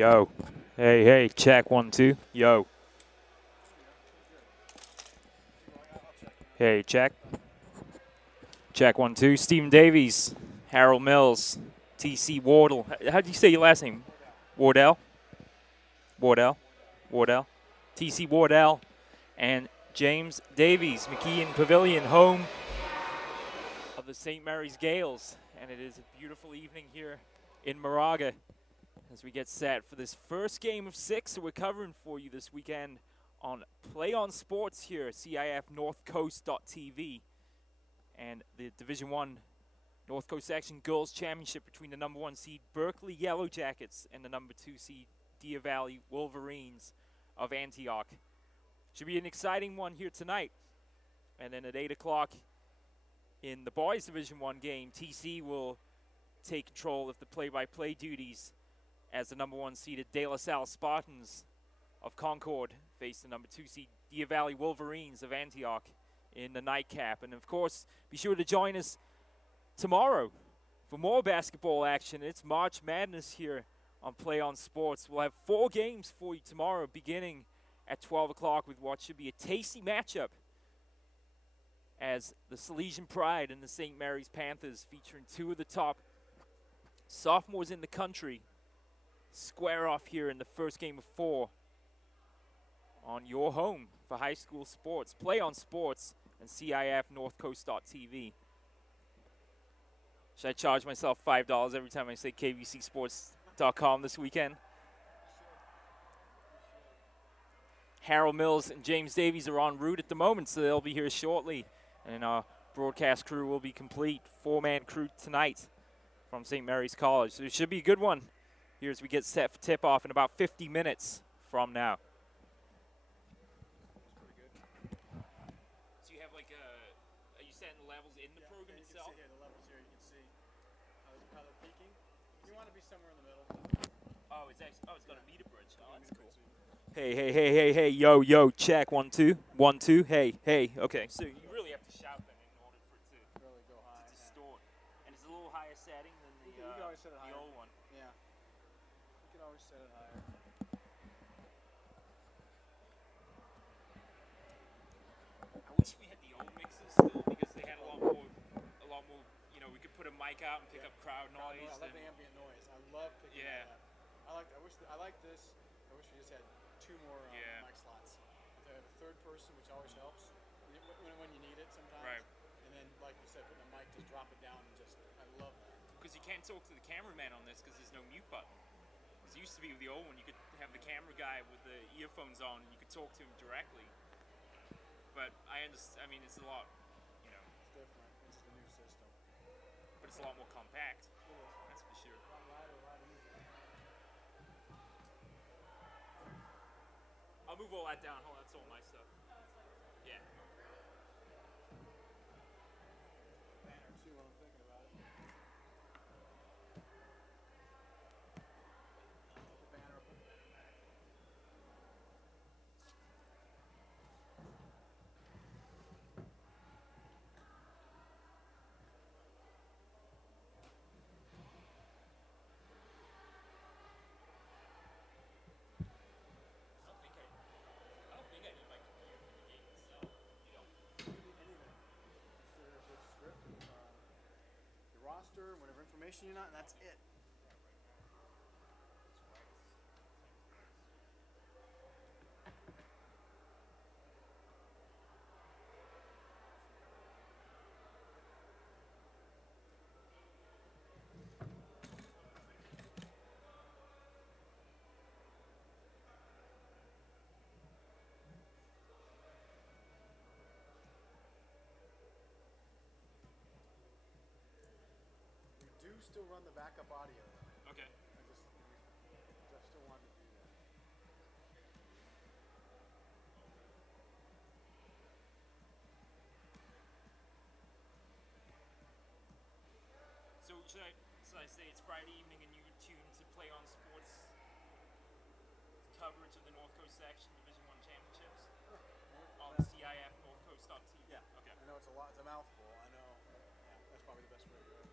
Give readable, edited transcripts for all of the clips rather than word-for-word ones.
Yo. Hey, hey, check 1, 2. Yo. Hey, check. Check 1, 2. Stephen Davies, Harold Mills, TC Wardle. How do you say your last name? Wardell? Wardell? Wardell? TC Wardell and James Davies, McKeon Pavilion, home of the St. Mary's Gales. And it is a beautiful evening here in Moraga as we get set for this first game of 6 that we're covering for you this weekend on Play on Sports here at CIF-North-Coast.tv. And the Division 1 North Coast Section Girls Championship between the number 1 seed Berkeley Yellow Jackets and the number 2 seed Deer Valley Wolverines of Antioch. Should be an exciting one here tonight. And then at 8 o'clock in the boys Division 1 game, TC will take control of the play-by-play duties as the number 1 seeded De La Salle Spartans of Concord face the number 2 seed Deer Valley Wolverines of Antioch in the nightcap. And of course, be sure to join us tomorrow for more basketball action. It's March Madness here on Play on Sports. We'll have 4 games for you tomorrow, beginning at 12 o'clock with what should be a tasty matchup as the Salesian Pride and the St. Mary's Panthers, featuring 2 of the top sophomores in the country, square off here in the first game of 4 on your home for high school sports. Play on Sports and CIF-North-Coast.tv. Should I charge myself $5 every time I say KVCsports.com this weekend? Harold Mills and James Davies are en route at the moment, so they'll be here shortly. And our broadcast crew will be complete. 4-man crew tonight from St. Mary's College. So it should be a good one here as we get set for tip-off in about 50 minutes from now. So you have like are you setting the levels in the program itself? You can see here the levels here. You can see how they're peaking. You want to be somewhere in the middle. It's got a meter bridge. Oh, that's cool. Hey, yo, check 1, 2, 1, 2. Hey, okay. So you really have to shout then in order for it to really go high, to distort. And it's a little higher setting than the you can always set it higher. old one. Yeah. You can always set it higher. I wish we had the old mixes still because they had a lot more. We could put a mic out and pick up crowd noise. I love the ambient noise. I love picking that up. I like this. I wish we just had 2 more mic slots. If they have a third person, which always helps when you need it sometimes. Right. And then, like you said, putting a mic, just drop it down and I love that. Because you can't talk to the cameraman on this because there's no mute button. Because it used to be with the old one, you could have the camera guy with the earphones on and you could talk to him directly. But I understand, it's a lot, It's different. It's the new system. But it's a lot more compact. That's for sure. A lot lighter, a lot easier. I'll move all that down. Hold on, that's all my stuff. Yeah. Banner too, while I'm thinking about it. The banner up. I don't think I need my computer for the game itself. You know. You can do anything. Just do a big script, your roster, whatever information you want, and that's it. You do still run the backup audio. Okay. I still wanted to do that. So should I say it's Friday evening and you tune to Play on Sports coverage of the North Coast Section Division 1 Championships on CIF-North-Coast.tv? Yeah. Okay. I know it's a mouthful. I know. Yeah, that's probably the best way to do it.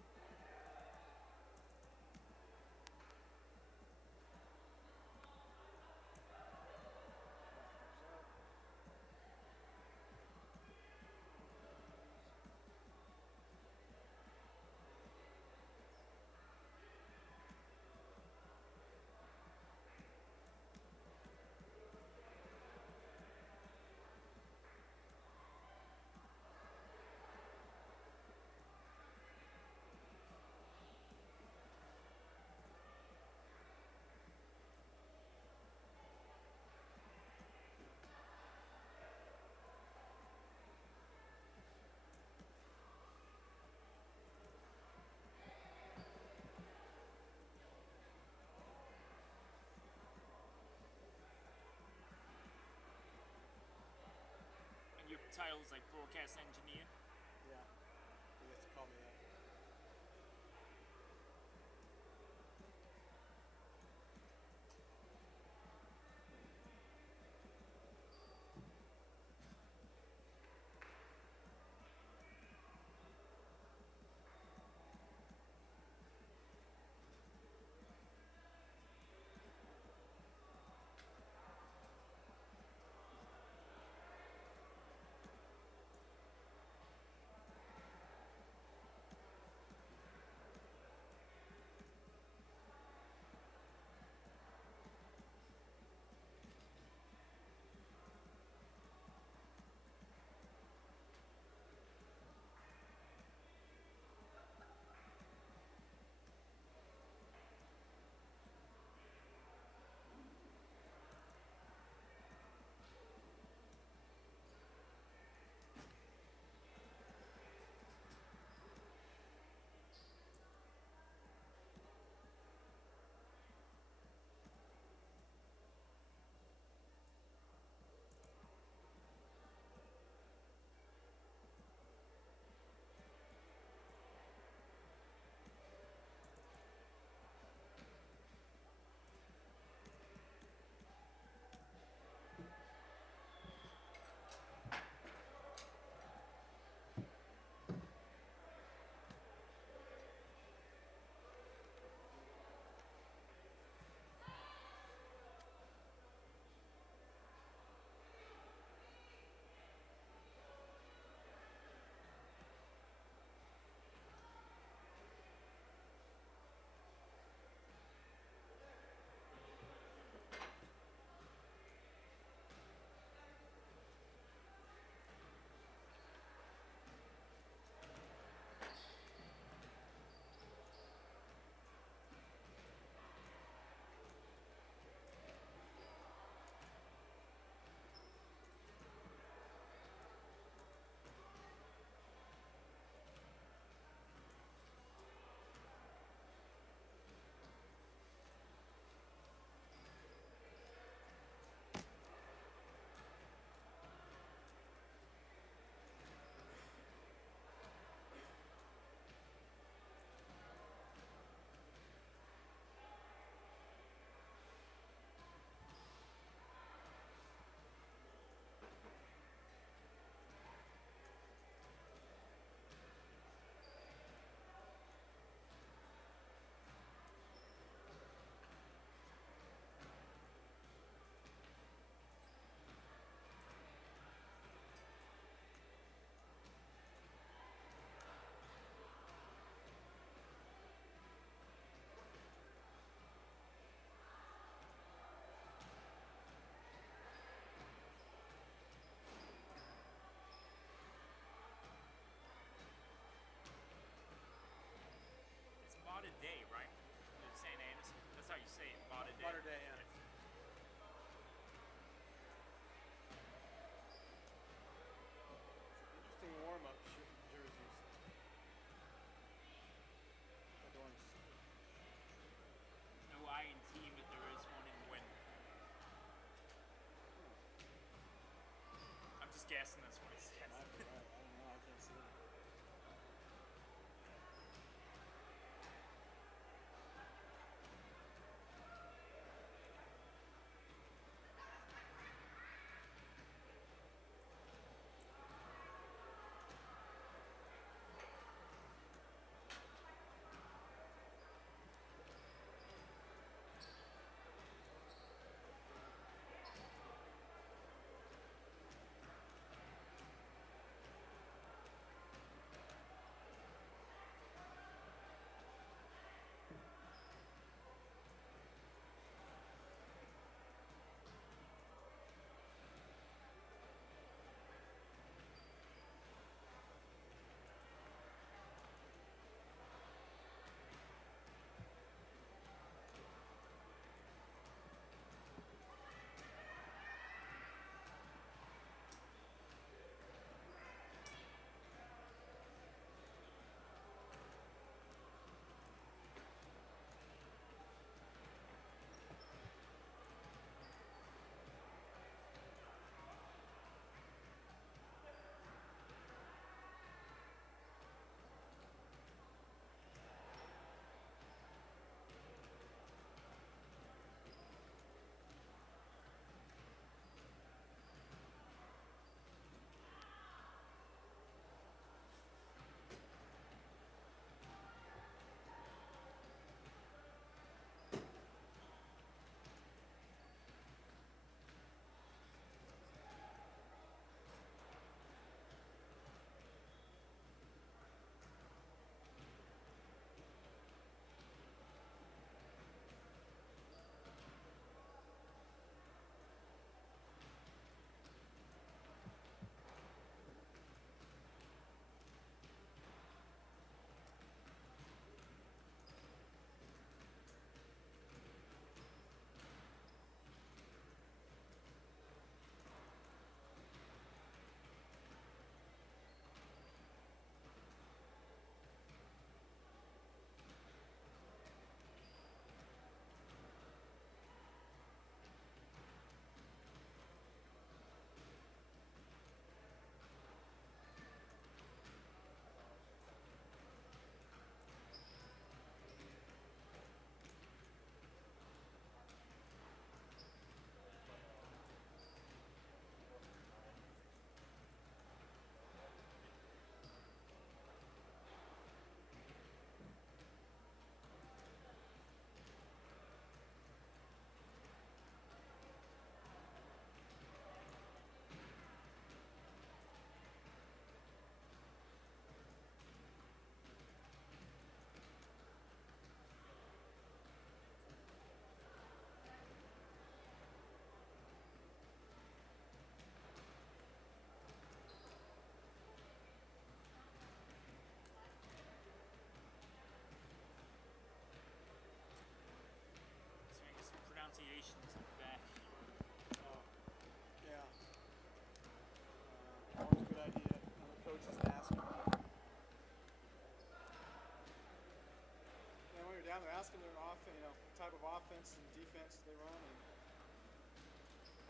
title is like broadcast engineer. Yeah. He used to call me that.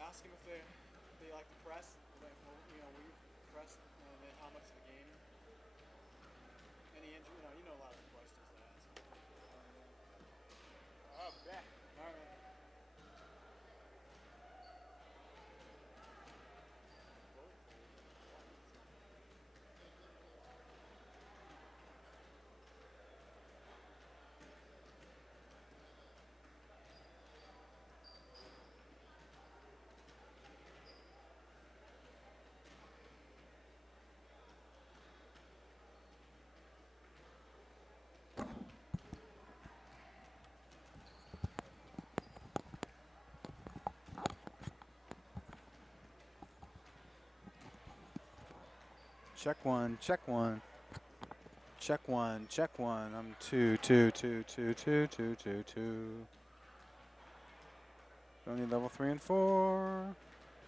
ask them if they like to press. Like, you know, we've pressed, and then how much of the game. Any injury? You know a lot of the questions to ask. Oh, bet. All right. Check one, check one. Check one, check one. I'm 2, 2, 2, 2, 2, 2, 2, 2. Don't need level 3 and 4.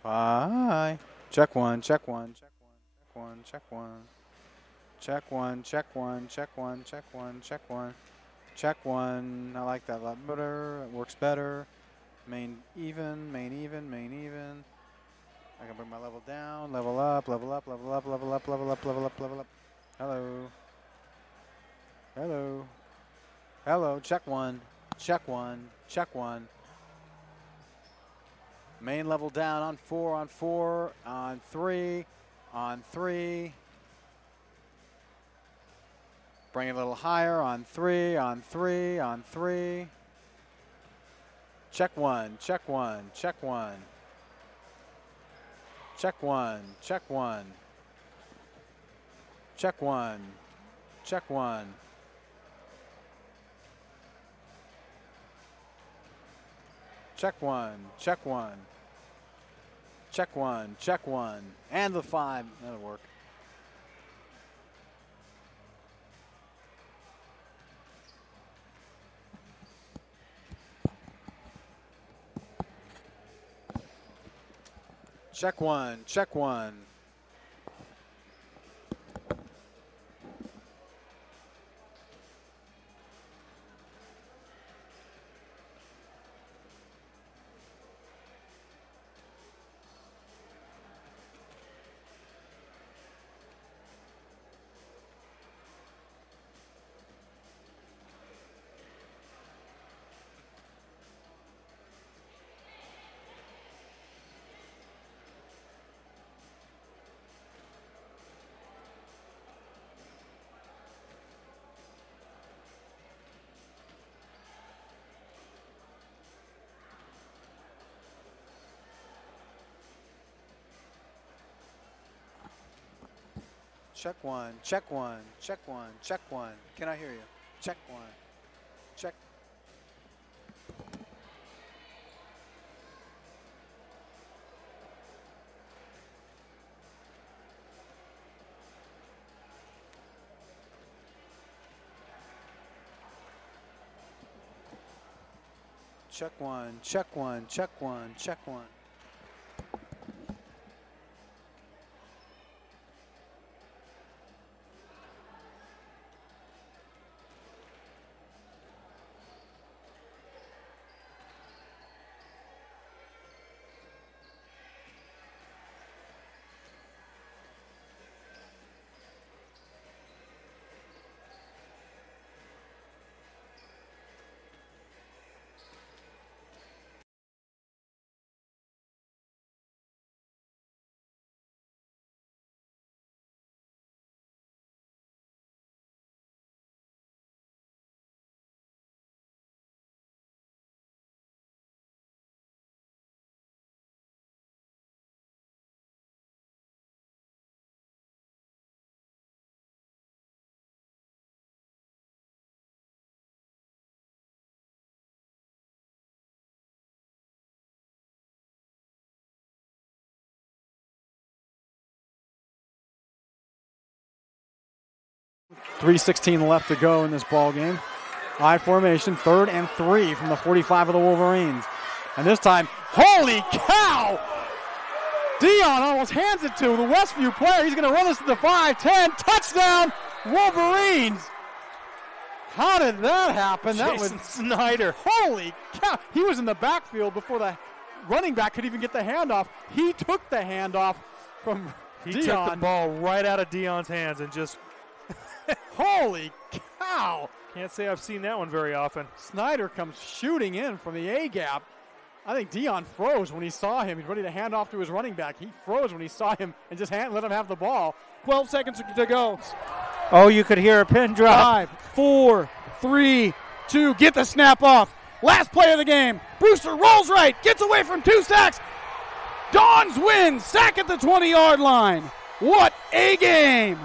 Bye. Check one, check one, check one, check one, check one. Check one, check one, check one, check one. Check one. I like that a lot better. It works better. Main even, main even, main even. I can bring my level down, level up, level up, level up, level up, level up, level up, level up. Hello. Hello. Hello. Check one. Check one. Check one. Main level down on 4, on 4, on 3, on 3. Bring it a little higher on 3, on 3, on 3. Check one. Check one. Check one. Check one. Check one. Check one. Check one. Check one. Check one. Check one. Check one. And the 5. That'll work. Check one. Check one. Check one, check one, check one, check one. Can I hear you? Check one. Check. Check one, check one, check one, check one. .3:16 left to go in this ball game. I formation, 3rd and 3 from the 45 of the Wolverines. And this time, holy cow! Dion almost hands it to the Westview player. He's going to run this to the 5-10. Touchdown, Wolverines! How did that happen? Jason Snyder. Holy cow! He was in the backfield before the running back could even get the handoff. He took the handoff from He Dion. took the ball right out of Dion's hands and just Holy cow! can't say I've seen that one very often. Snyder comes shooting in from the A-gap. I think Dion froze when he saw him. He's ready to hand off to his running back. He froze when he saw him and just let him have the ball. 12 seconds to go. Oh, you could hear a pin drop. 5, 4, 3, 2. Get the snap off. Last play of the game. Brewster rolls right. Gets away from 2 sacks. Dons win. Sack at the 20-yard line. What a game.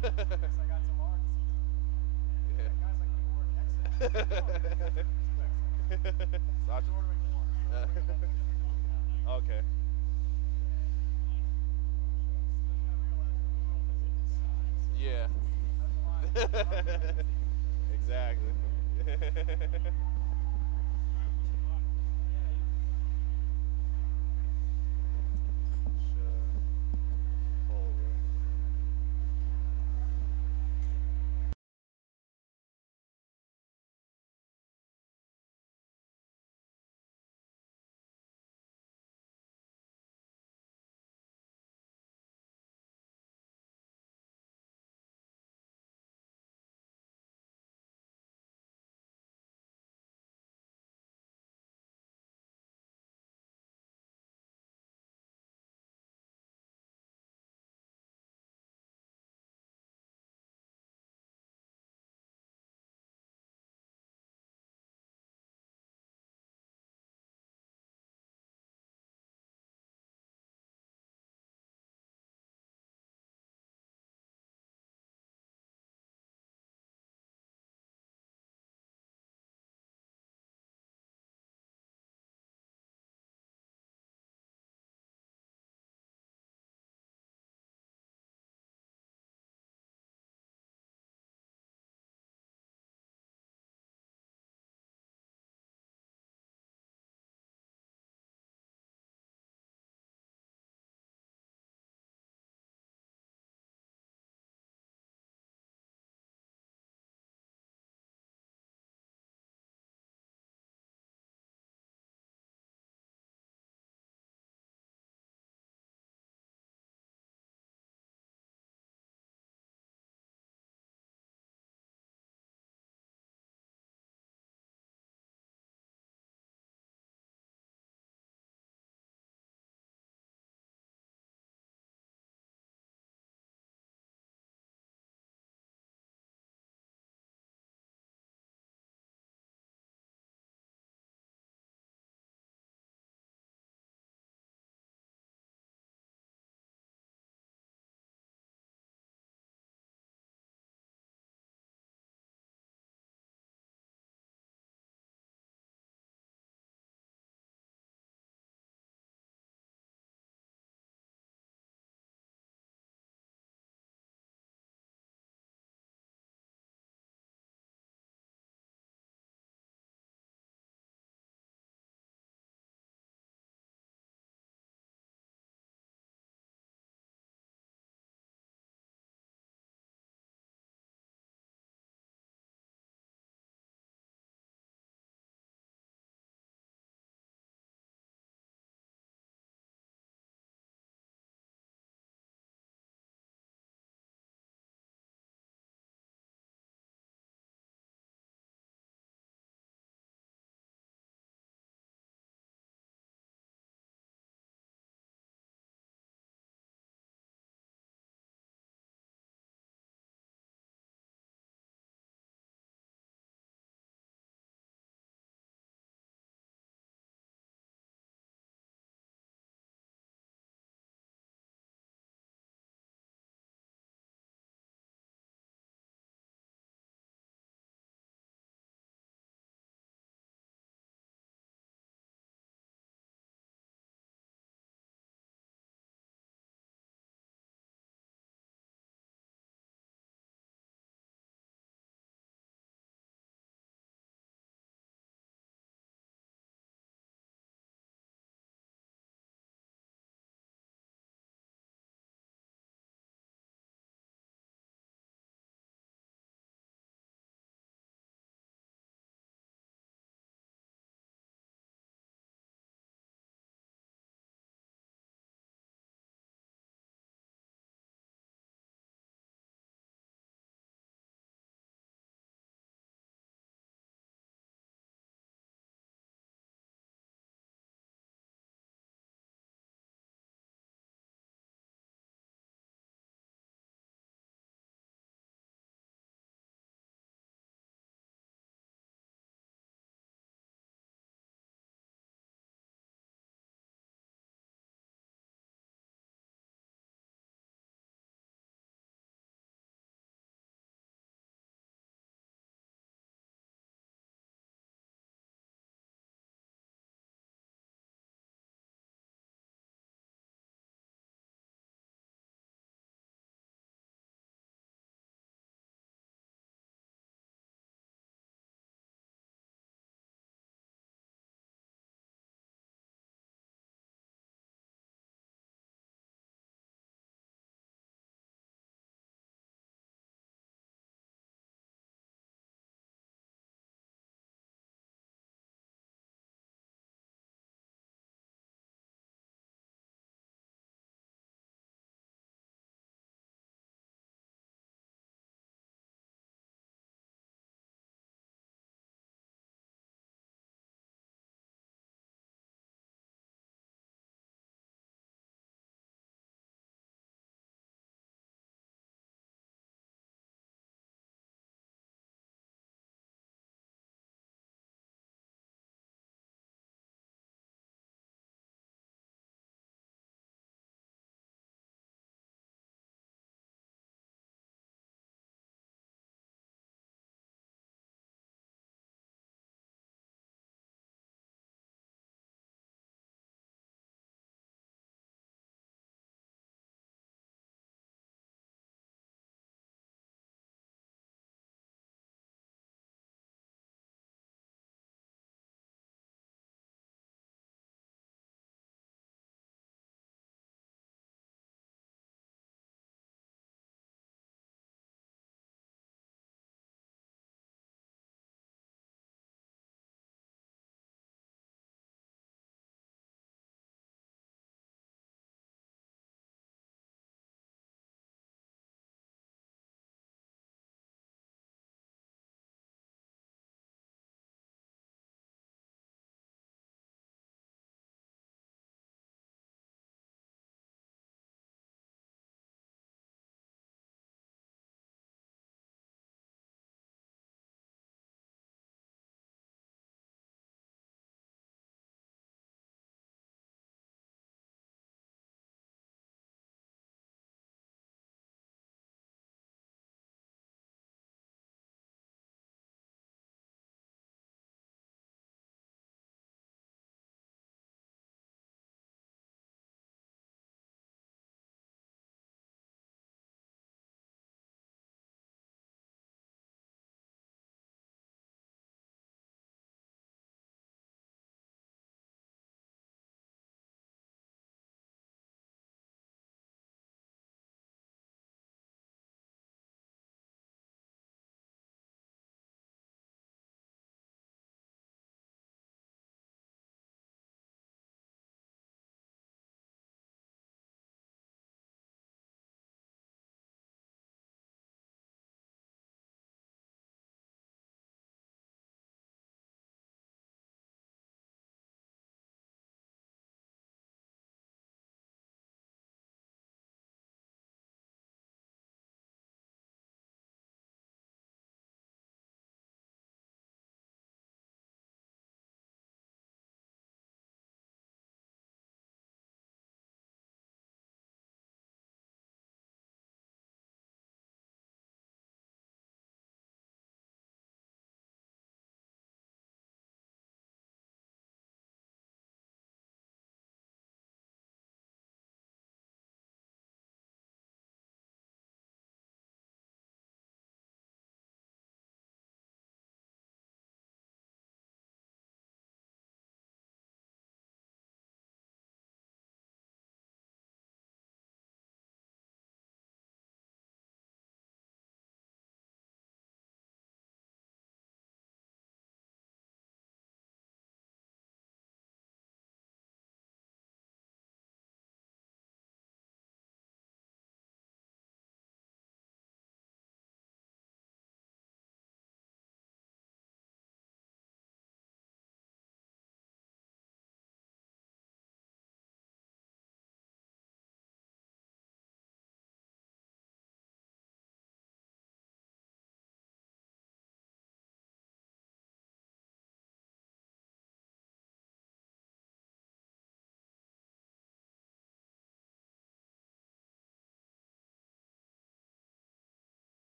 Sasha? Okay. Yeah. Exactly.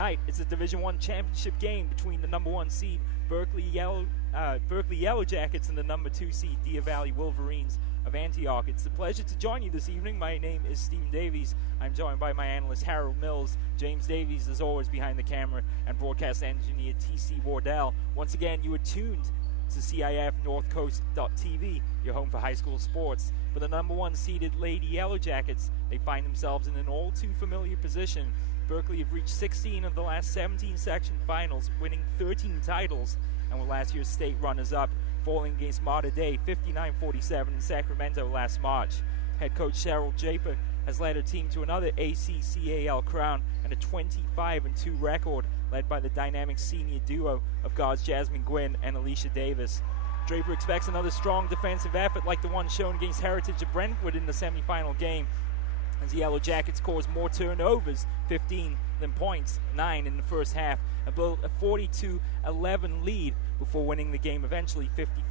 Tonight, it's a Division I championship game between the number 1 seed Berkeley Yellow Jackets and the number 2 seed Deer Valley Wolverines of Antioch. It's a pleasure to join you this evening. My name is Stephen Davies. I'm joined by my analyst Harold Mills, James Davies, as always, behind the camera, and broadcast engineer T.C. Wardell. Once again, you are tuned to CIF-North-Coast.tv, your home for high school sports. For the number 1 seeded Lady Yellow Jackets, they find themselves in an all-too-familiar position. Berkeley have reached 16 of the last 17 section finals, winning 13 titles, and were last year's state runners-up, falling against Mater Dei 59-47 in Sacramento last March. Head coach Cheryl Japer has led her team to another ACCAL crown and a 25-2 record, led by the dynamic senior duo of guards Jasmine Gwynn and Alicia Davis. Draper expects another strong defensive effort like the one shown against Heritage of Brentwood in the semifinal game, as the Yellow Jackets caused more turnovers, 15 than points, 9 in the first half, and built a 42-11 lead before winning the game eventually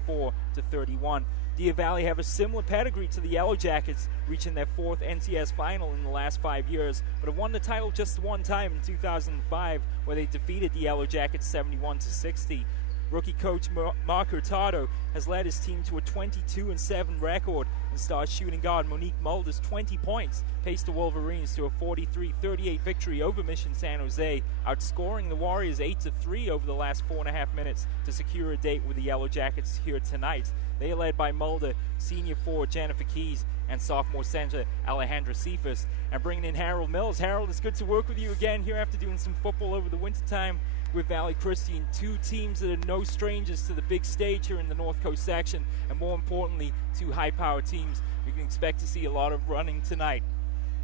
54-31. Deer Valley have a similar pedigree to the Yellow Jackets, reaching their 4th NCS final in the last 5 years, but have won the title just one time in 2005, where they defeated the Yellow Jackets 71-60. Rookie coach Mark Hurtado has led his team to a 22-7 record, and star shooting guard Monique Mulder's 20 points paced the Wolverines to a 43-38 victory over Mission San Jose, outscoring the Warriors 8-3 over the last 4.5 minutes to secure a date with the Yellow Jackets here tonight. They are led by Mulder, senior forward Jennifer Keys, and sophomore center Alejandra Cephas. And bringing in Harold Mills. Harold, it's good to work with you again here after doing some football over the wintertime with Valley Christian. Two teams that are no strangers to the big stage here in the North Coast section, and more importantly, two high-powered teams. We can expect to see a lot of running tonight.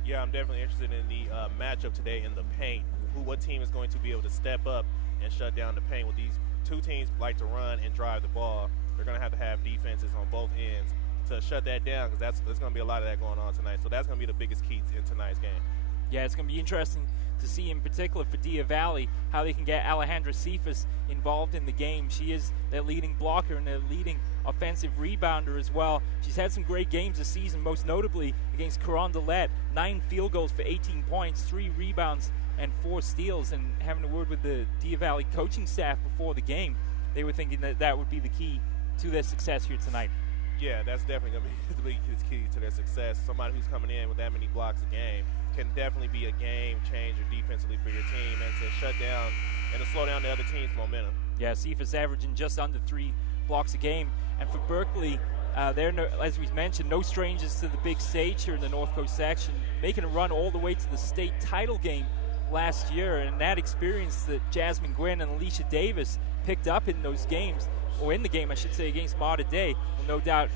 Yeah, I'm definitely interested in the matchup today in the paint. What team is going to be able to step up and shut down the paint? With these two teams like to run and drive the ball, they're going to have defenses on both ends to shut that down, because there's going to be a lot of that going on tonight. So that's going to be the biggest key in tonight's game. Yeah, it's going to be interesting to see, in particular for Deer Valley, how they can get Alejandra Cephas involved in the game. She is their leading blocker and their leading offensive rebounder as well. She's had some great games this season, most notably against Carondelet. 9 field goals for 18 points, 3 rebounds, and 4 steals. And having a word with the Deer Valley coaching staff before the game, they were thinking that that would be the key to their success here tonight. Yeah, that's definitely going to be the biggest key to their success. Somebody who's coming in with that many blocks a game can definitely be a game changer defensively for your team, and to shut down and to slow down the other team's momentum. Yeah, Cephas averaging just under 3 blocks a game. And for Berkeley, they're, as we mentioned, no strangers to the big stage here in the North Coast section, making a run all the way to the state title game last year. And that experience that Jasmine Gwynn and Alicia Davis picked up in those games, or in the game, I should say, against Mater Dei, will no doubt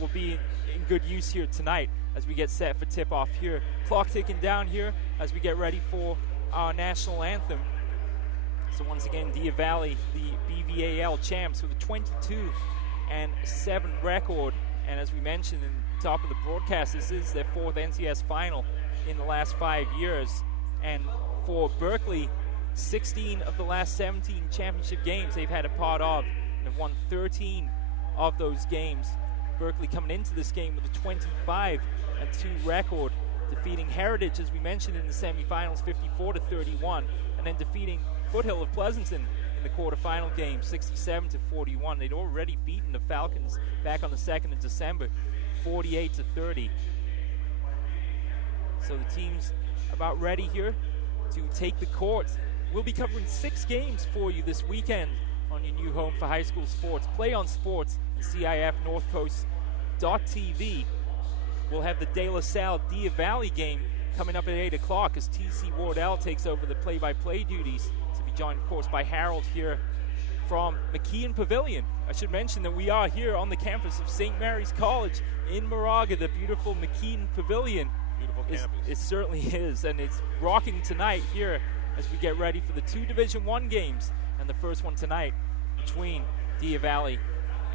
will be in good use here tonight as we get set for tip-off here. Clock ticking down here as we get ready for our national anthem. So once again, Deer Valley, the BVAL champs, with a 22-7 record. And as we mentioned in the top of the broadcast, this is their 4th NCS final in the last 5 years. And for Berkeley, 16 of the last 17 championship games they've had a part of, and have won 13 of those games. Berkeley coming into this game with a 25-2 record, defeating Heritage, as we mentioned, in the semifinals 54-31, and then defeating Foothill of Pleasanton in the quarterfinal game 67-41. They'd already beaten the Falcons back on the 2nd of December 48-30. So the team's about ready here to take the court. We'll be covering 6 games for you this weekend on your new home for high school sports. Play on Sports and CIF-Northcoast.tv. We'll have the De La Salle Deer Valley game coming up at 8 o'clock as T.C. Wardell takes over the play-by-play duties, to be joined, of course, by Harold here from McKeon Pavilion. I should mention that we are here on the campus of St. Mary's College in Moraga, the beautiful McKeon Pavilion. Beautiful campus. It certainly is, and it's rocking tonight here as we get ready for the 2 Division I games, and the first one tonight between Deer Valley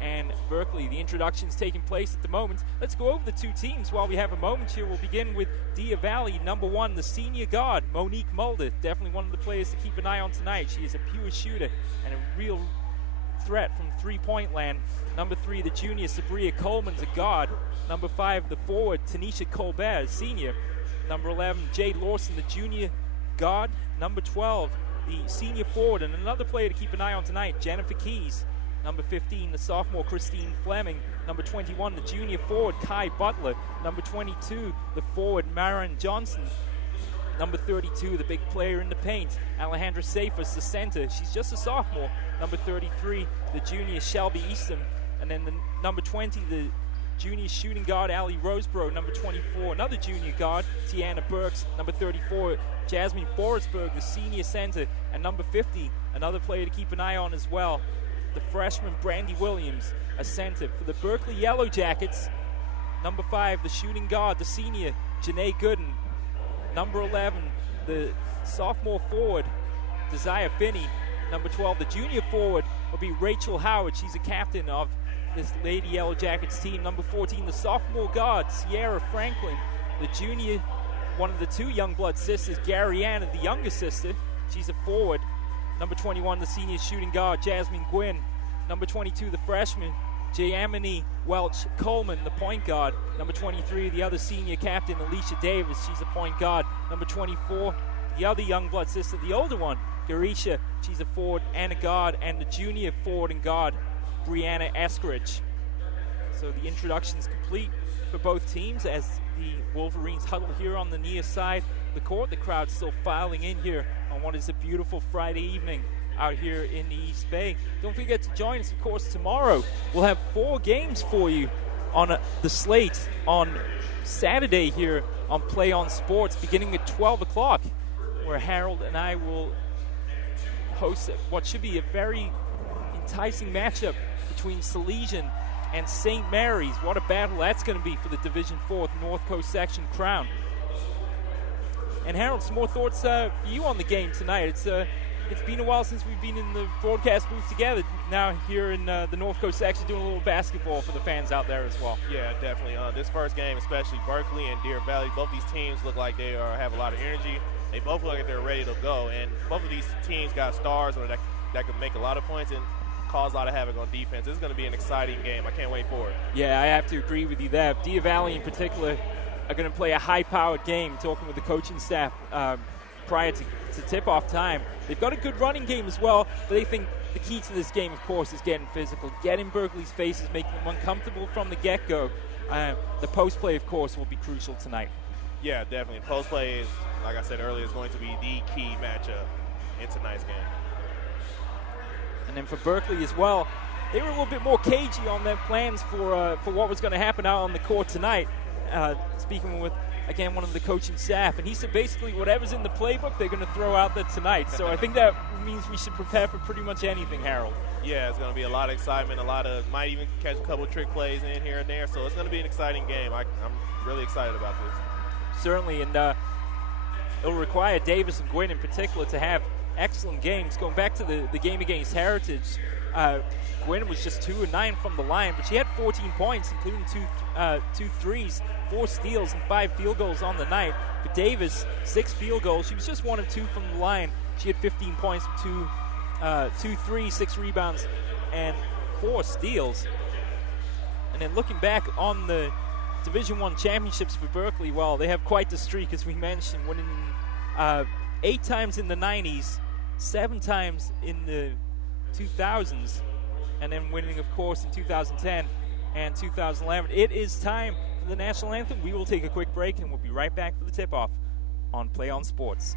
and Berkeley. The introduction's taking place at the moment. Let's go over the two teams while we have a moment here. We'll begin with Deer Valley, number 1, the senior guard, Monique Mulder. Definitely one of the players to keep an eye on tonight. She is a pure shooter and a real threat from three-point land. Number 3, the junior, Sabria Coleman's a guard. Number 5, the forward, Tanisha Colbert, senior. Number 11, Jade Lawson, the junior guard. Number 12, the senior forward, and another player to keep an eye on tonight, Jennifer Keys. Number 15, the sophomore Christine Fleming. Number 21, the junior forward, Kai Butler. Number 22, the forward, Marin Johnson. Number 32, the big player in the paint, Alejandra Safas, the center. She's just a sophomore. Number 33, the junior, Shelby Easton. And then the number 20, the junior shooting guard, Ali Roseborough. Number 24, another junior guard, Tiana Burks. Number 34, Jasmine Forrestberg, the senior center. And number 50, another player to keep an eye on as well, the freshman, Brandy Williams, a center. For the Berkeley Yellow Jackets, number 5, the shooting guard, the senior, Janae Gooden. Number 11, the sophomore forward, Desire Finney. Number 12, the junior forward, will be Rachel Howard. She's a captain of this Lady Yellow Jackets team. Number 14, the sophomore guard, Sierra Franklin. The junior, one of the 2 Youngblood sisters, Garyana, the younger sister. She's a forward. Number 21, the senior shooting guard, Jasmine Gwynn. Number 22, the freshman, Jayamini Welch Coleman, the point guard. Number 23, the other senior captain, Alicia Davis. She's a point guard. Number 24, the other Youngblood sister, the older one, Garisha. She's a forward and a guard. And the junior forward and guard, Brianna Eskridge. So the introduction's complete for both teams as the Wolverines huddle here on the near side of the court. The crowd's still filing in here on what is a beautiful Friday evening out here in the East Bay. Don't forget to join us, of course, tomorrow. We'll have 4 games for you on the slate on Saturday here on Play On Sports, beginning at 12 o'clock, where Harold and I will host what should be a very enticing matchup between Salesian and St. Mary's. What a battle that's going to be for the Division 4th North Coast Section crown. And Harold, some more thoughts for you on the game tonight. It's been a while since we've been in the broadcast booth together. Now here in the North Coast section, doing a little basketball for the fans out there as well. Yeah, definitely. This first game, especially Berkeley and Deer Valley, both these teams look like they have a lot of energy. They both look like they're ready to go, and both of these teams got stars that could make a lot of points and cause a lot of havoc on defense. This is going to be an exciting game. I can't wait for it. Yeah, I have to agree with you there. Deer Valley in particular are going to play a high-powered game, talking with the coaching staff prior to tip-off time. They've got a good running game as well, but they think the key to this game, of course, is getting physical, getting Berkeley's faces, making them uncomfortable from the get-go. The post play, of course, will be crucial tonight. Yeah, definitely. Post play is, like I said earlier, is going to be the key matchup in tonight's game. And then for Berkeley as well, they were a little bit more cagey on their plans for what was going to happen out on the court tonight. Speaking with, again, one of the coaching staff, and he said basically whatever's in the playbook, they're going to throw out there tonight. So I think that means we should prepare for pretty much anything, Harold. Yeah, it's going to be a lot of excitement, might even catch a couple of trick plays in here and there. So it's going to be an exciting game. I'm really excited about this. Certainly, and it'll require Davis and Gwynn in particular to have excellent games. Going back to the game against Heritage, Gwynn was just 2 of 9 from the line, but she had 14 points, including two threes, 4 steals, and 5 field goals on the night. For Davis, 6 field goals. She was just 1 of 2 from the line. She had 15 points, 2 threes, 6 rebounds, and 4 steals. And then looking back on the Division I championships for Berkeley, well, they have quite the streak, as we mentioned, winning 8 times in the 90s, 7 times in the 2000s, and then winning, of course, in 2010 and 2011. It is time for the national anthem. We will take a quick break, and we'll be right back for the tip-off on Play On Sports.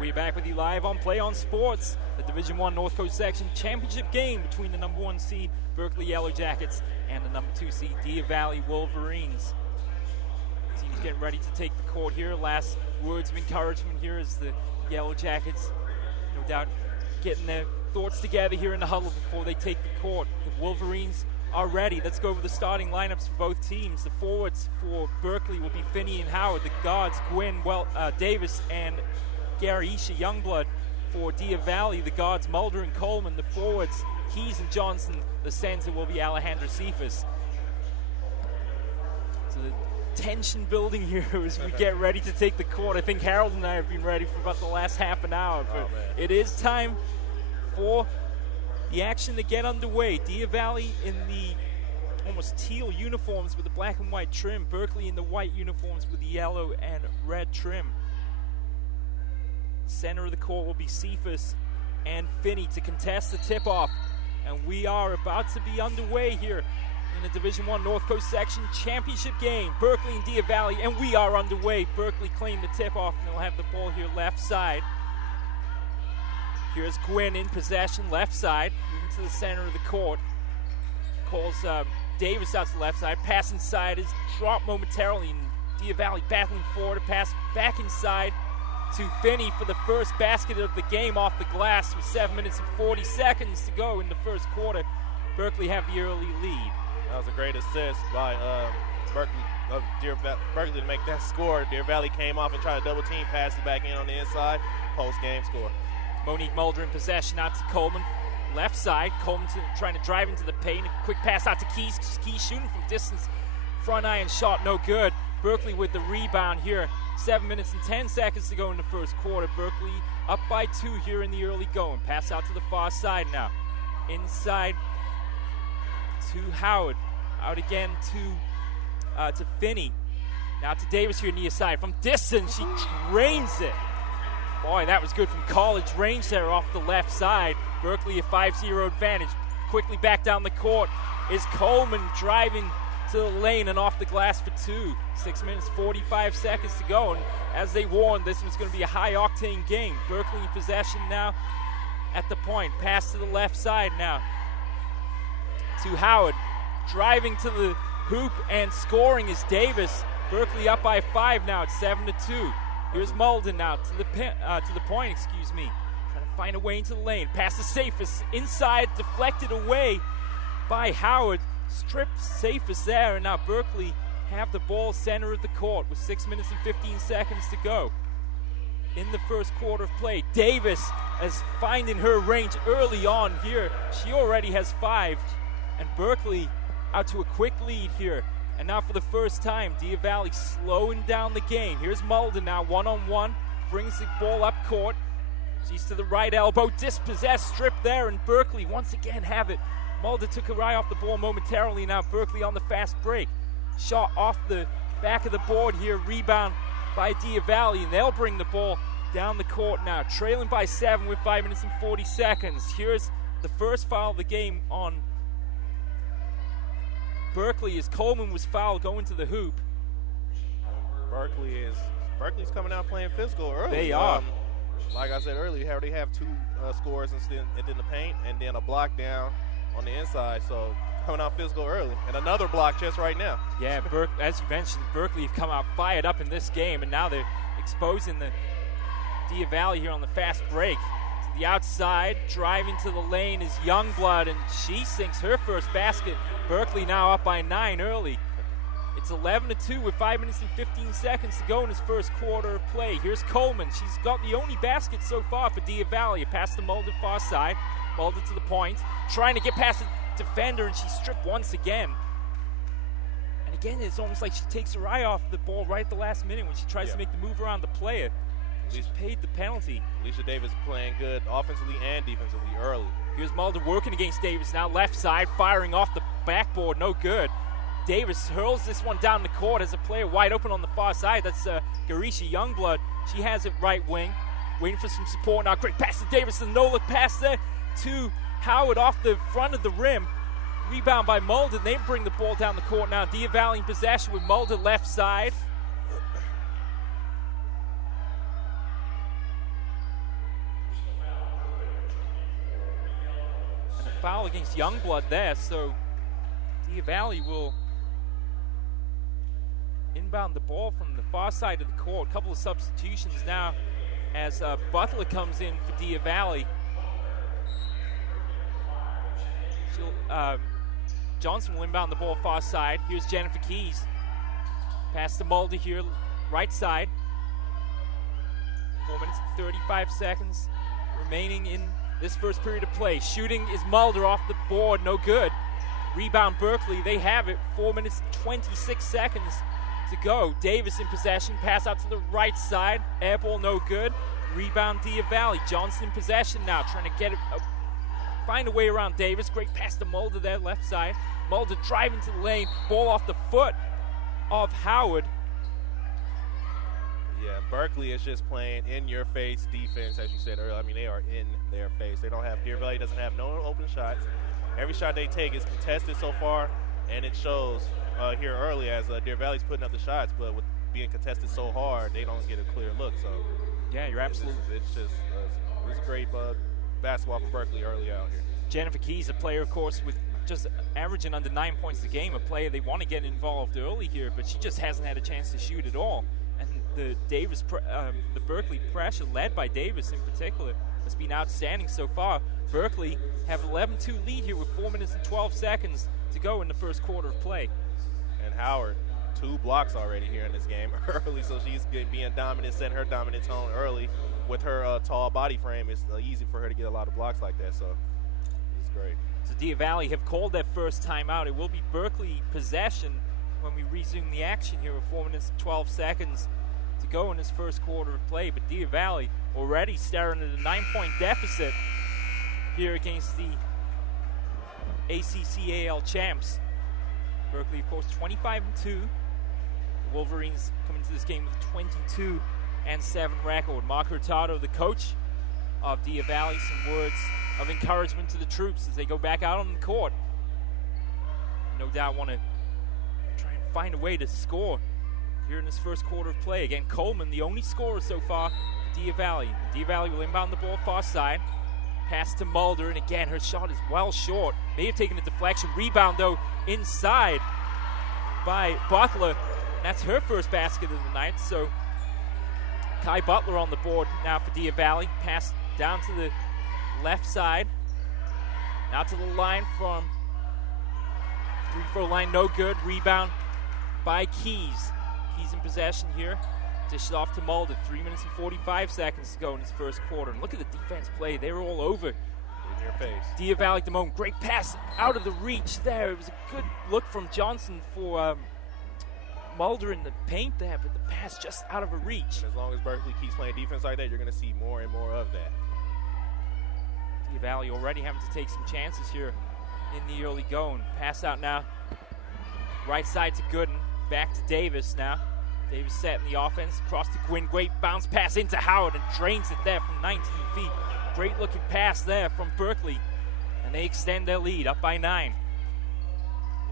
We're back with you live on Play on Sports, the Division I North Coast Section Championship game between the number 1 seed Berkeley Yellow Jackets and the number 2 seed Deer Valley Wolverines. Teams getting ready to take the court here. Last words of encouragement here as the Yellow Jackets, no doubt, getting their thoughts together here in the huddle before they take the court. The Wolverines are ready. Let's go over the starting lineups for both teams. The forwards for Berkeley will be Finney and Howard. The guards, Gwynn, Davis, and Gary Isha Youngblood. For Deer Valley, the guards, Mulder and Coleman. The forwards, Keys and Johnson. The center will be Alejandro Cephas. So the tension building here as we get ready to take the court. I think Harold and I have been ready for about the last half an hour, but it is time for the action to get underway. Deer Valley in the almost teal uniforms with the black and white trim. Berkeley in the white uniforms with the yellow and red trim. Center of the court will be Cephas and Finney to contest the tip-off. And we are about to be underway here in the Division I North Coast Section Championship game. Berkeley and Deer Valley, and we are underway. Berkeley claimed the tip-off, and they'll have the ball here left side. Here's Gwynn in possession, left side, moving to the center of the court. Calls Davis out to the left side. Pass inside is dropped momentarily, and Deer Valley battling forward. A pass back inside to Finney for the first basket of the game off the glass with 7 minutes and 40 seconds to go in the first quarter. Berkeley have the early lead. That was a great assist by Berkeley to make that score. Deer Valley came off and tried to double team, pass it back in on the inside. Post-game score. Monique Mulder in possession out to Coleman. Left side, Coleman trying to drive into the paint. A quick pass out to Keys. Keys shooting from distance. Front iron shot, no good. Berkeley with the rebound here. 7 minutes and 10 seconds to go in the first quarter. Berkeley up by 2 here in the early going. Pass out to the far side now. Inside to Howard. Out again to Finney. Now to Davis here near side. From distance, she drains it. Boy, that was good from college range there off the left side. Berkeley a 5-0 advantage. Quickly back down the court is Coleman driving to the lane and off the glass for 2. 6 minutes, 45 seconds to go. And as they warned, this was going to be a high-octane game. Berkeley in possession now at the point. Pass to the left side now to Howard. Driving to the hoop and scoring is Davis. Berkeley up by 5 now. It's 7-2. Here's Malden now to the point. Trying to find a way into the lane. Pass to Cephas inside, deflected away by Howard. Stripped Cephas there, and now Berkeley have the ball center of the court with 6 minutes and 15 seconds to go in the first quarter of play. Davis is finding her range early on here. She already has 5, and Berkeley out to a quick lead here. And now for the first time, Deer Valley slowing down the game. Here's Mulder now, one-on-one, brings the ball up court. She's to the right elbow, dispossessed, stripped there, and Berkeley once again have it. Mulder took her eye off the ball momentarily. Now Berkeley on the fast break. Shot off the back of the board here, rebound by Deer Valley, and they'll bring the ball down the court now. Trailing by 7 with 5 minutes and 40 seconds. Here's the first foul of the game on Berkeley as Coleman was fouled going to the hoop. Berkeley's coming out playing physical early. They are. Like I said earlier, they have 2 scores in the paint and then a block down on the inside. So coming out physical early. And another block just right now. Yeah, as you mentioned, Berkeley have come out fired up in this game, and now they're exposing the Deer Valley here on the fast break. To the outside, driving to the lane is Youngblood, and she sinks her first basket. Berkeley now up by 9 early. It's 11-2 with 5 minutes and 15 seconds to go in his first quarter of play. Here's Coleman. She's got the only basket so far for Deer Valley. A pass to Mulder far side. Mulder to the point. Trying to get past the defender, and she's stripped once again. And again, it's almost like she takes her eye off the ball right at the last minute when she tries to make the move around the player. She's paid the penalty. Alicia Davis playing good offensively and defensively early. Here's Mulder working against Davis now. Left side, firing off the backboard. No good. Davis hurls this one down the court as a player wide open on the far side. That's Garisha Youngblood. She has it right wing. Waiting for some support now. Great pass to Davis. The no-look pass there to Howard off the front of the rim. Rebound by Mulder. They bring the ball down the court now. Deer Valley in possession with Mulder left side. foul against Youngblood there, so Deer Valley will inbound the ball from the far side of the court. A couple of substitutions now as Butler comes in for Deer Valley. Johnson will inbound the ball far side. Here's Jennifer Keys. Pass to Mulder here, right side. 4 minutes and 35 seconds remaining in this first period of play. Shooting is Mulder off the board, no good. Rebound Berkeley, they have it. 4 minutes and 26 seconds to go. Davis in possession, pass out to the right side. Air ball, no good. Rebound Deer Valley. Johnson in possession now, trying to get it, find a way around Davis. Great pass to Mulder there, left side. Mulder driving to the lane, ball off the foot of Howard. Yeah, Berkeley is just playing in-your-face defense, as you said earlier. I mean, they are in their face. They don't have, Deer Valley doesn't have no open shots. Every shot they take is contested so far, and it shows here early as Deer Valley's putting up the shots, but with being contested so hard, they don't get a clear look. So yeah, you're absolutely. It's just it was great basketball from Berkeley early out here. Jennifer Keys, a player, of course, with just averaging under 9 points a game, a player they want to get involved early here, but she just hasn't had a chance to shoot at all. And the Berkeley pressure, led by Davis in particular, has been outstanding so far. Berkeley have 11-2 lead here with 4 minutes and 12 seconds to go in the first quarter of play. And Howard, 2 blocks already here in this game early, so she's being dominant, setting her dominant tone early. With her tall body frame, it's easy for her to get a lot of blocks like that, so it's great. So Deer Valley have called their first timeout. It will be Berkeley possession when we resume the action here with 4 minutes and 12 seconds to go in this first quarter of play. But Deer Valley already staring at a 9-point deficit here against the ACCAL champs. Berkeley, of course, 25-2. The Wolverines come into this game with a 22-7 record. Mark Hurtado, the coach of Deer Valley, some words of encouragement to the troops as they go back out on the court. No doubt want to try and find a way to score here in this first quarter of play. Again, Coleman, the only scorer so far for Deer Valley. Deer Valley will inbound the ball far side. Pass to Mulder, and again, her shot is well short. May have taken a deflection. Rebound, though, inside by Butler. That's her first basket of the night. So Kai Butler on the board now for Deer Valley. Pass down to the left side. Now to the line from free-throw line, no good. Rebound by Keys. Keys in possession here. Dish it off to Mulder. 3 minutes and 45 seconds to go in this first quarter. And look at the defense play. They were all over. In your face. Deer Valley at the moment. Great pass out of the reach there. It was a good look from Johnson for Mulder in the paint there, but the pass just out of a reach. And as long as Berkeley keeps playing defense like that, you're going to see more and more of that. Deer Valley already having to take some chances here in the early going. Pass out now. Right side to Gooden. Back to Davis now. Davis set in the offense. Across to Gwynn. Great bounce pass into Howard and drains it there from 19 feet. Great looking pass there from Berkeley. And they extend their lead up by 9.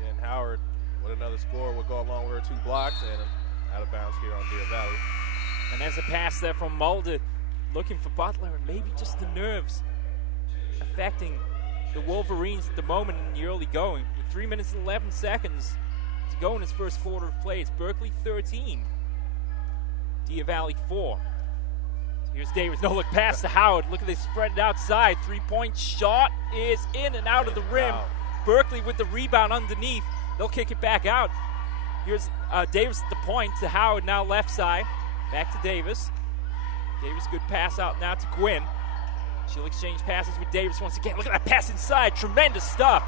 Yeah, and Howard with another score will go along with her 2 blocks and out of bounds here on Deer Valley. And there's a pass there from Mulder looking for Butler, and maybe just the nerves affecting the Wolverines at the moment in the early going. With 3 minutes and 11 seconds to go in this first quarter of play, it's Berkeley 13, Deer Valley 4. So here's Davis, no look pass to Howard. Look at they spread it outside. 3-point shot is in and out of the rim. Wow. Berkeley with the rebound underneath. They'll kick it back out. Here's Davis at the point to Howard, now left side. Back to Davis. Davis, good pass out now to Gwynn. She'll exchange passes with Davis once again. Look at that pass inside. Tremendous stuff.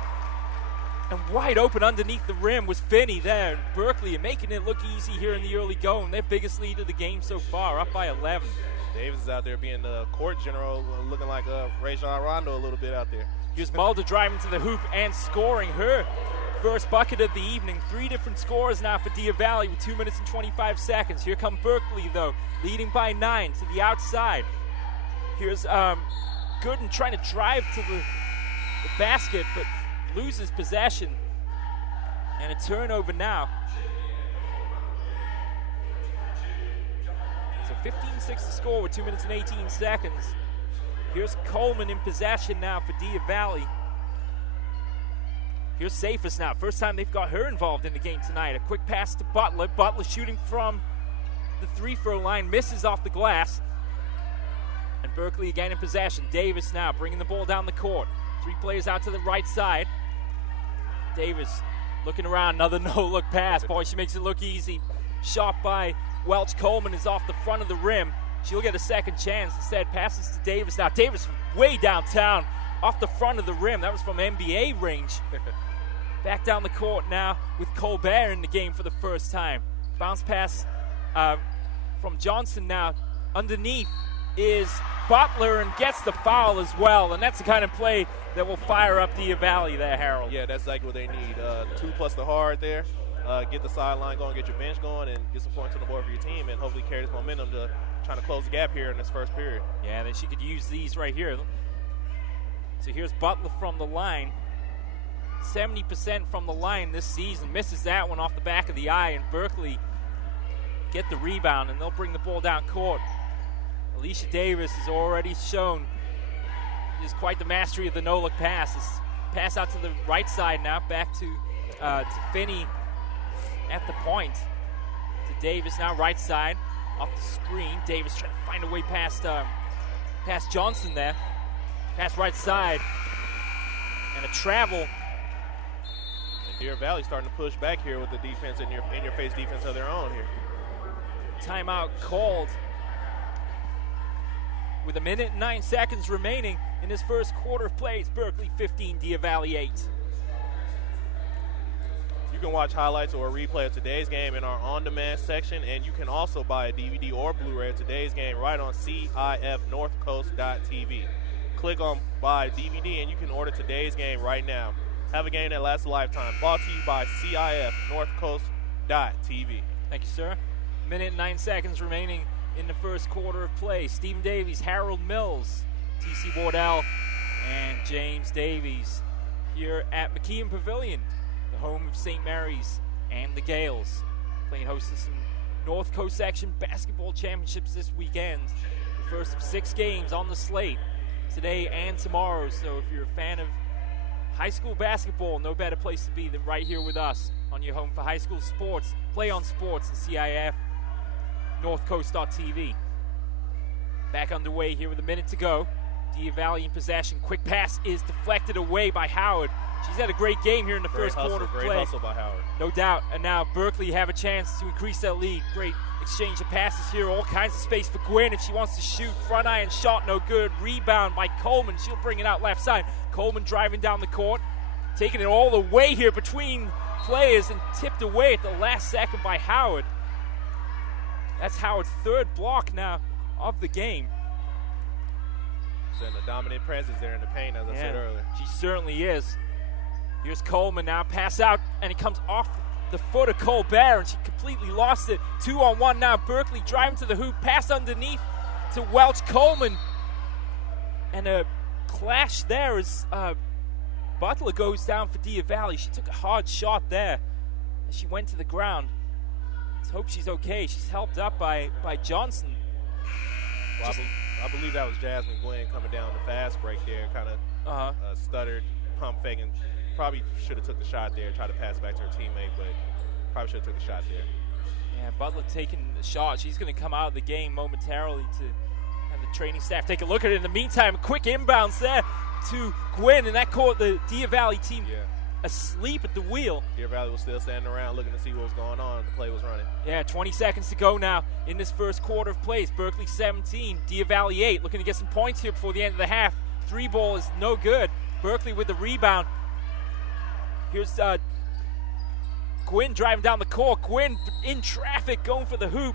And wide open underneath the rim was Finney there. And Berkeley making it look easy here in the early going. Their biggest lead of the game so far, up by 11. Davis is out there being the court general, looking like Rajon Rondo a little bit out there. Here's Mulder driving to the hoop and scoring her first bucket of the evening. 3 different scores now for Deer Valley with 2 minutes and 25 seconds. Here come Berkeley, though, leading by 9 to the outside. Here's Gooden trying to drive to the basket, but loses possession. And a turnover now. So 15-6 to score with 2 minutes and 18 seconds. Here's Coleman in possession now for Deer Valley. Here's Safest now. First time they've got her involved in the game tonight. A quick pass to Butler. Butler shooting from the free-throw line. Misses off the glass. And Berkeley again in possession. Davis now bringing the ball down the court. 3 players out to the right side. Davis looking around. Another no-look pass. Boy, she makes it look easy. Shot by Welch Coleman is off the front of the rim. She'll get a second chance. Instead, passes to Davis. Now, Davis from way downtown. Off the front of the rim. That was from NBA range. Back down the court now with Colbert in the game for the first time. Bounce pass from Johnson now. Underneath is Butler and gets the foul as well. And that's the kind of play that will fire up Dia Valley there, Harold. Yeah, that's exactly what they need. 2 plus the hard there. Get the sideline going, get your bench going, and get some points on the board for your team, and hopefully carry this momentum to trying to close the gap here in this first period. Yeah, then she could use these right here. So here's Butler from the line. 70% from the line this season. Misses that one off the back of the eye, and Berkeley get the rebound, and they'll bring the ball down court. Alicia Davis has already shown just quite the mastery of the no-look pass. This pass out to the right side now, back to Finney at the point. To Davis now, right side, off the screen. Davis trying to find a way past Johnson there. Pass right side, and a travel. And Deer Valley starting to push back here with the defense in your face defense of their own here. Timeout called with 1 minute and 9 seconds remaining in this first quarter of play. It's Berkeley 15, Deer Valley 8. You can watch highlights or a replay of today's game in our on-demand section, and you can also buy a DVD or Blu-ray of today's game right on CIF-Northcoast.tv. Click on Buy DVD, and you can order today's game right now. Have a game that lasts a lifetime. Brought to you by CIF-Northcoast.tv. Thank you, sir. 1 minute and 9 seconds remaining in the first quarter of play. Stephen Davies, Harold Mills, T.C. Wardell, and James Davies here at McKeon Pavilion, the home of St. Mary's and the Gales, playing host to some North Coast Section basketball championships this weekend. The first of 6 games on the slate today and tomorrow. So if you're a fan of high school basketball, no better place to be than right here with us on your home for high school sports. Play on Sports and CIF Northcoast.tv. Back underway here with 1 minute to go. Deer Valley in possession. Quick pass is deflected away by Howard. She's had a great game here in the first quarter of play. Great hustle by Howard. No doubt. And now Berkeley have a chance to increase that lead. Great exchange of passes here. All kinds of space for Gwynn if she wants to shoot. Front iron shot, no good. Rebound by Coleman. She'll bring it out left side. Coleman driving down the court. Taking it all the way here between players and tipped away at the last second by Howard. That's Howard's 3rd block now of the game. Setting a dominant presence there in the paint, as I said earlier. She certainly is. Here's Coleman now. Pass out, and it comes off the foot of Colbert, and she completely lost it. 2-on-1 now. Berkeley driving to the hoop. Pass underneath to Welch Coleman. And a clash there as Butler goes down for Deer Valley. She took a hard shot there as she went to the ground. Let's hope she's okay. She's helped up by Johnson. Well, I believe that was Jasmine Glenn coming down the fast break there, kind of stuttered, pump faking. Probably should have took the shot there, tried to pass it back to her teammate, but probably should have took the shot there. Yeah, Butler taking the shot. She's going to come out of the game momentarily to have the training staff take a look at it. In the meantime, quick inbounds there to Gwynn, and that caught the Deer Valley team asleep at the wheel. Deer Valley was still standing around looking to see what was going on. The play was running. Yeah, 20 seconds to go now in this first quarter of plays. Berkeley 17, Deer Valley 8. Looking to get some points here before the end of the half. 3 ball is no good. Berkeley with the rebound. Here's Gwynn driving down the court. Gwynn in traffic going for the hoop.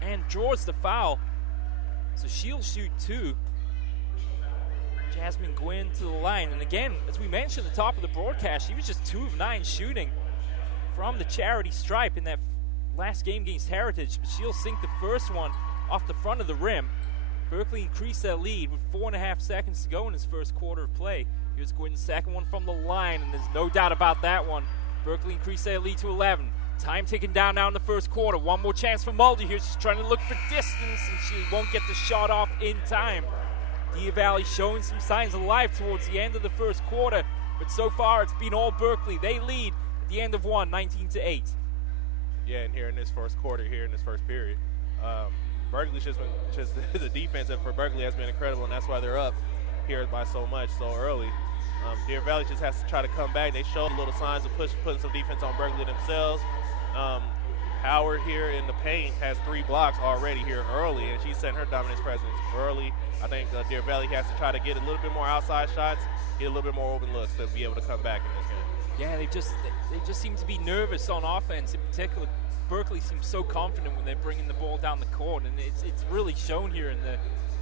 And draws the foul. So she'll shoot 2. Jasmine Gwynn to the line. And again, as we mentioned at the top of the broadcast, she was just 2 of 9 shooting from the charity stripe in that last game against Heritage. But she'll sink the first one off the front of the rim. Berkeley increased their lead with 4.5 seconds to go in this first quarter of play. Here's Gwynn's second one from the line, and there's no doubt about that one. Berkeley increased their lead to 11. Time ticking down now in the first quarter. One more chance for Mulder here. She's trying to look for distance, and she won't get the shot off in time. Deer Valley showing some signs of life towards the end of the first quarter, but so far it's been all Berkeley. They lead at the end of one, 19-8. Yeah, and here in this first quarter, here in this first period, Berkeley's just the defense for Berkeley has been incredible, and that's why they're up here by so much so early. Deer Valley just has to try to come back. They showed little signs of putting some defense on Berkeley themselves. Howard here in the paint has 3 blocks already here early, and she's setting her dominance presence early. I think Deer Valley has to try to get a little bit more outside shots, get a little bit more open looks to be able to come back in this game. Yeah, they just seem to be nervous on offense. In particular, Berkeley seems so confident when they're bringing the ball down the court, and it's really shown here in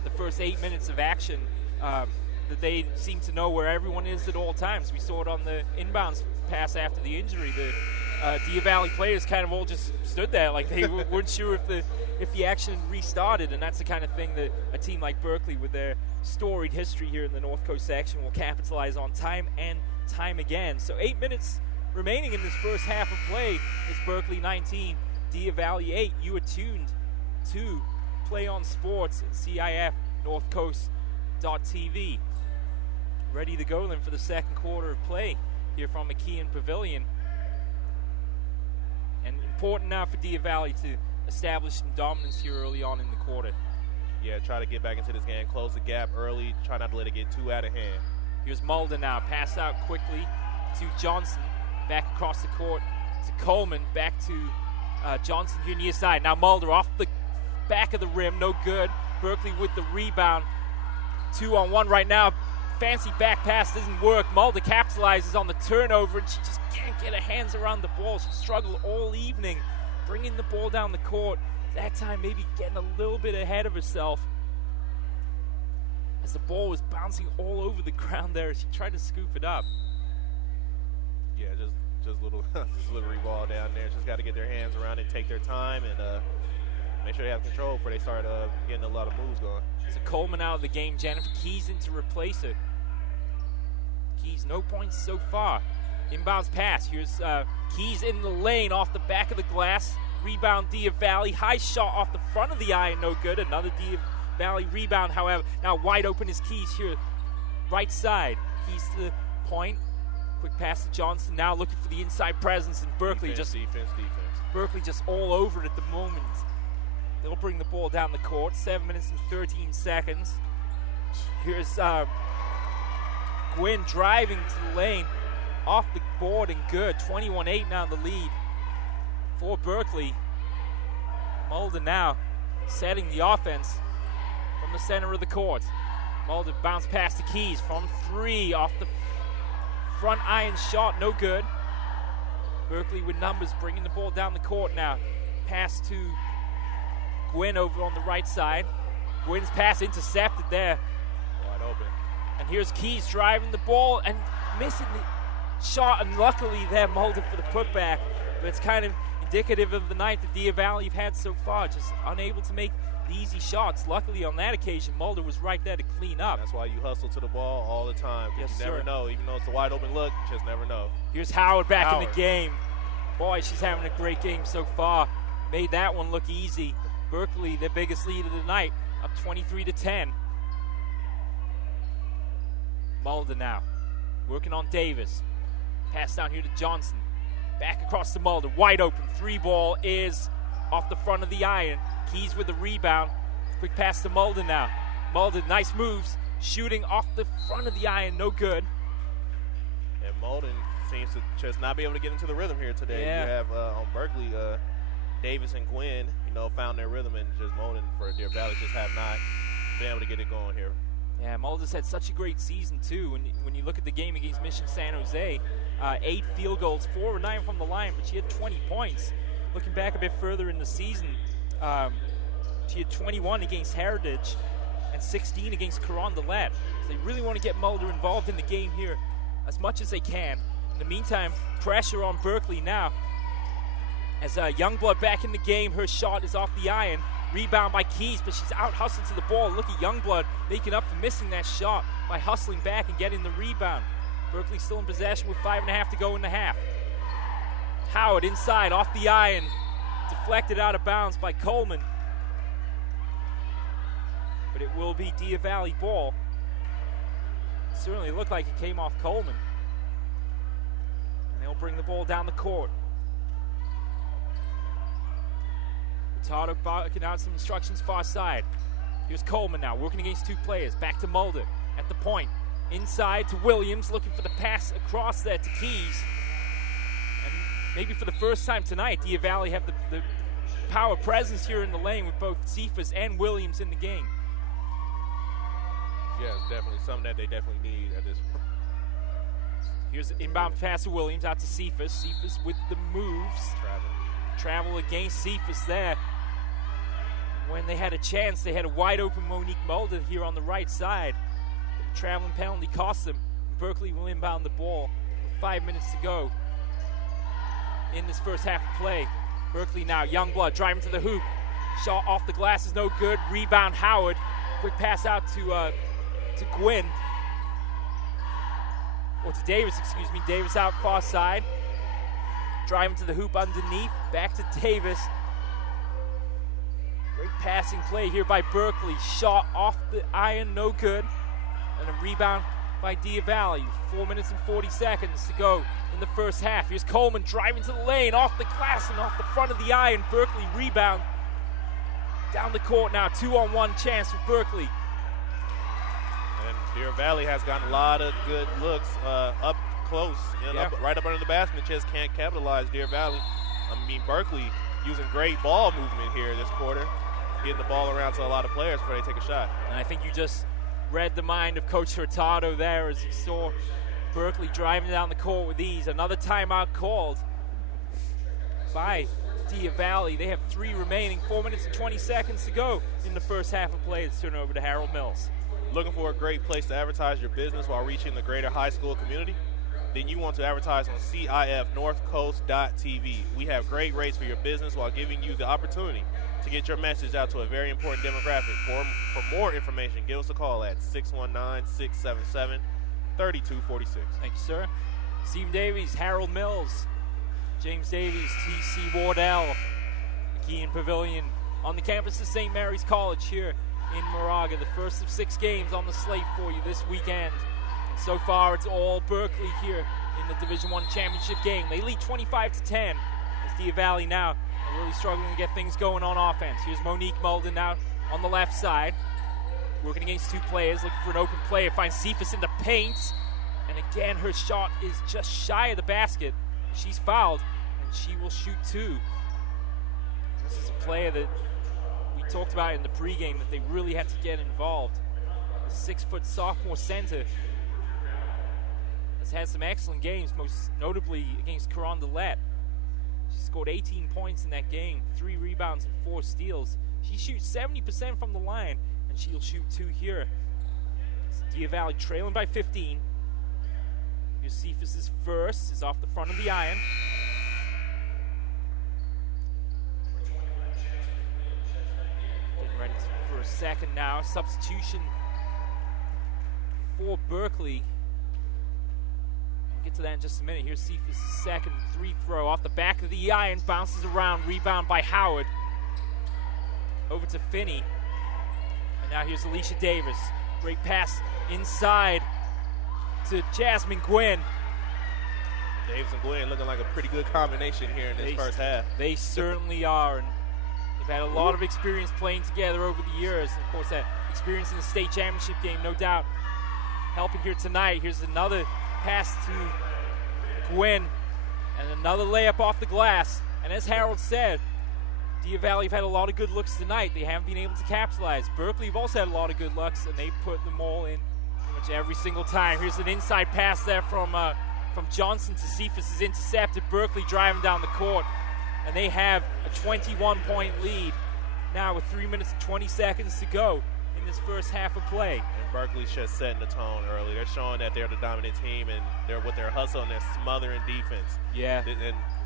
the first 8 minutes of action that they seem to know where everyone is at all times. We saw it on the inbounds pass after the injury. The Deer Valley players kind of all just stood there like they weren't sure if the action restarted, and that's the kind of thing that a team like Berkeley, with their storied history here in the North Coast section, will capitalize on time and time again. So 8 minutes remaining in this first half of play. It's Berkeley 19, Deer Valley 8. You are tuned to Play on Sports at CIF-North Coast.tv. Ready to go then for the second quarter of play here from McKeon Pavilion. And important now for Deer Valley to establish some dominance here early on in the quarter. Yeah, try to get back into this game, close the gap early, try not to let it get too out of hand. Here's Mulder now, pass out quickly to Johnson, back across the court to Coleman, back to Johnson here near side. Now Mulder off the back of the rim, no good. Berkeley with the rebound, 2-on-1 right now. Fancy back pass doesn't work. Mulder capitalizes on the turnover, and she just can't get her hands around the ball. She struggled all evening bringing the ball down the court. That time maybe getting a little bit ahead of herself as the ball was bouncing all over the ground there as she tried to scoop it up. Yeah, just little slithery ball down there. Just got to get their hands around it, take their time, and make sure they have control before they start getting a lot of moves going. So Coleman out of the game. Jennifer Keys in to replace her. Keys, no points so far. Inbounds pass. Here's Keys in the lane off the back of the glass. Rebound Deer Valley. High shot off the front of the iron, no good. Another Deer Valley rebound, however. Now wide open is Keys here. Right side. Keys to the point. Quick pass to Johnson. Now looking for the inside presence. And Berkeley defense. Berkeley just all over it at the moment. They'll bring the ball down the court. 7 minutes and 13 seconds. Here's Gwynn driving to the lane. Off the board and good. 21-8 now the lead for Berkeley. Mulder now setting the offense from the center of the court. Mulder bounce pass to Keys from 3 off the front iron shot. No good. Berkeley with numbers bringing the ball down the court now. Pass to Gwynn over on the right side. Gwynn's pass intercepted there. Wide open. And here's Keys driving the ball and missing the shot, and luckily there Mulder for the putback. But it's kind of indicative of the night that Deer Valley have had so far, just unable to make the easy shots. Luckily on that occasion, Mulder was right there to clean up. That's why you hustle to the ball all the time. Yes, you never know. Even though it's a wide open look, you just never know. Here's Howard back in the game. Boy, she's having a great game so far. Made that one look easy. Berkeley, their biggest lead of the night, up 23-10. Mulder now, working on Davis. Pass down here to Johnson. Back across to Mulder, wide open. 3-ball is off the front of the iron. Keys with the rebound. Quick pass to Mulder now. Mulder, nice moves. Shooting off the front of the iron, no good. And Mulder seems to just not be able to get into the rhythm here today. Yeah. You have on Berkeley, Davis and Gwynn, found their rhythm, and just Mulder for Deer Valley just have not been able to get it going here. Yeah, Mulder's had such a great season, too. When you look at the game against Mission San Jose, 8 field goals, 4 or 9 from the line, but she had 20 points. Looking back a bit further in the season, she had 21 against Heritage and 16 against Carondelet. So they really want to get Mulder involved in the game here as much as they can. In the meantime, pressure on Berkeley now. As Youngblood back in the game, her shot is off the iron. Rebound by Keys, but she's out hustled to the ball. Look at Youngblood making up for missing that shot by hustling back and getting the rebound. Berkeley still in possession with 5.5 to go in the half. Howard inside, off the iron. Deflected out of bounds by Coleman. But it will be Deer Valley ball Certainly looked like it came off Coleman. And they'll bring the ball down the court. Hurtado barking out some instructions far side. Here's Coleman now, working against two players. Back to Mulder at the point. Inside to Williams, looking for the pass across there to Keys. And maybe for the first time tonight, Deer Valley have the power presence here in the lane with both Cephas and Williams in the game. Yeah, it's definitely something that they definitely need at this point. Here's an inbound pass to Williams out to Cephas. Cephas with the moves. Travel against Cephas there. When they had a chance, they had a wide open Monique Mulder here on the right side. The traveling penalty cost them. Berkeley will inbound the ball with 5 minutes to go in this first half of play. Berkeley now, Youngblood driving to the hoop. Shot off the glass is no good. Rebound Howard. Quick pass out to Gwynn. Or to Davis, excuse me. Davis out far side. Driving to the hoop underneath. Back to Davis. Great passing play here by Berkeley. Shot off the iron, no good. And a rebound by Deer Valley. 4 minutes and 40 seconds to go in the first half. Here's Coleman driving to the lane, off the glass and off the front of the iron. Berkeley rebound. Down the court now, 2-on-1 chance for Berkeley. And Deer Valley has gotten a lot of good looks up close, and right up under the basket. Just can't capitalize. Deer Valley. I mean, Berkeley using great ball movement here this quarter, getting the ball around to a lot of players before they take a shot. And I think you just read the mind of Coach Hurtado there as he saw Berkeley driving down the court with ease. Another timeout called by Deer Valley. They have 3 remaining, 4 minutes and 20 seconds to go in the first half of play. Let's turn it over to Harold Mills. Looking for a great place to advertise your business while reaching the greater high school community? Then you want to advertise on CIF-North-Coast.tv. We have great rates for your business while giving you the opportunity to get your message out to a very important demographic. For more information, give us a call at 619-677-3246. Thank you, sir. Steve Davies, Harold Mills, James Davies, T.C. Wardell, McKeon Pavilion on the campus of St. Mary's College here in Moraga. The first of 6 games on the slate for you this weekend. And so far, it's all Berkeley here in the Division I championship game. They lead 25-10 as Deer Valley now are really struggling to get things going on offense. Here's Monique Mulder now on the left side, working against 2 players, looking for an open player. Finds Cephas in the paint, and again, her shot is just shy of the basket. She's fouled, and she will shoot 2. This is a player that we talked about in the pregame that they really had to get involved. The 6-foot sophomore center has had some excellent games, most notably against Carondelet. She scored 18 points in that game, 3 rebounds and 4 steals. She shoots 70% from the line, and she'll shoot 2 here. Deer Valley trailing by 15. Here's Cephas' first, is off the front of the iron. Getting ready for a second now. Substitution for Berkeley. We'll get to that in just a minute. Here's Cephas' second 3-throw off the back of the iron. Bounces around, rebound by Howard. Over to Finney. And now here's Alicia Davis. Great pass inside to Jasmine Gwynn. Davis and Gwynn looking like a pretty good combination here in this first half. They certainly are. And they've had a lot of experience playing together over the years. And of course, that experience in the state championship game, no doubt, helping here tonight. Here's another pass to Gwynn. And another layup off the glass. And as Harold said, Deer Valley have had a lot of good looks tonight. They haven't been able to capitalize. Berkeley have also had a lot of good looks, and they've put them all in pretty much every single time. Here's an inside pass there from Johnson to Cephas is intercepted. Berkeley driving down the court, and they have a 21-point lead now with 3 minutes and 20 seconds to go in this first half of play. And Berkeley's just setting the tone early. They're showing that they're the dominant team, and they're with their hustle and their smothering defense. Yeah.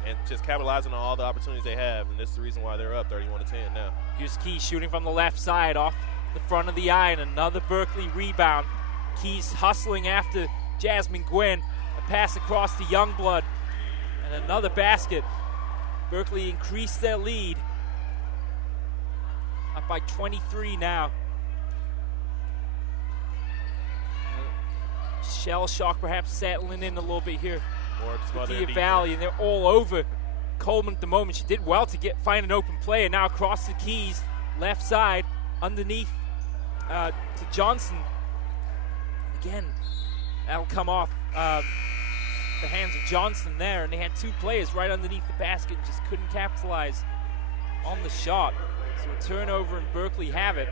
And just capitalizing on all the opportunities they have, and this is the reason why they're up 31-10 now. Here's Keys shooting from the left side off the front of the iron. Another Berkeley rebound. Keys hustling after Jasmine Gwynn. A pass across to Youngblood. And another basket. Berkeley increased their lead. Up by 23 now. shell shock perhaps settling in a little bit here. More Deer Valley, and they're all over Coleman at the moment. She did well to find an open player. Now across the keys, left side, underneath to Johnson. Again, that'll come off the hands of Johnson there, and they had two players right underneath the basket and just couldn't capitalize on the shot. So a turnover, and Berkeley have it.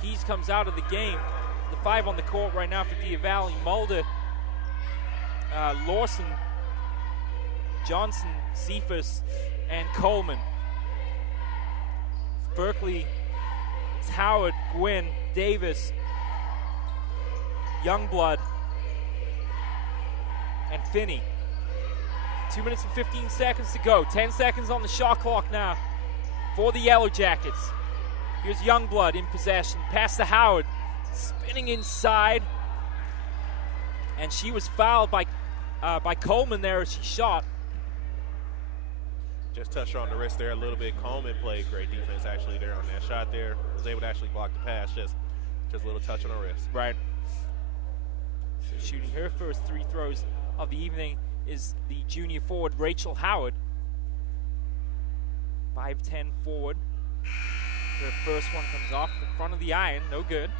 Keys comes out of the game. The 5 on the court right now for Deer Valley. Mulder, Lawson, Johnson, Cephas, and Coleman. Berkeley, it's Howard, Gwynn, Davis, Youngblood, and Finney. 2 minutes and 15 seconds to go. 10 seconds on the shot clock now for the Yellow Jackets. Here's Youngblood in possession. Pass to Howard. Spinning inside. And she was fouled by Coleman there as she shot. Just touched her on the wrist there a little bit. Coleman played great defense actually there on that shot there. Was able to actually block the pass. Just a little touch on the wrist. Right. So shooting her first 3 throws of the evening is the junior forward Rachel Howard. 5'10" forward. Her first one comes off the front of the iron. No good.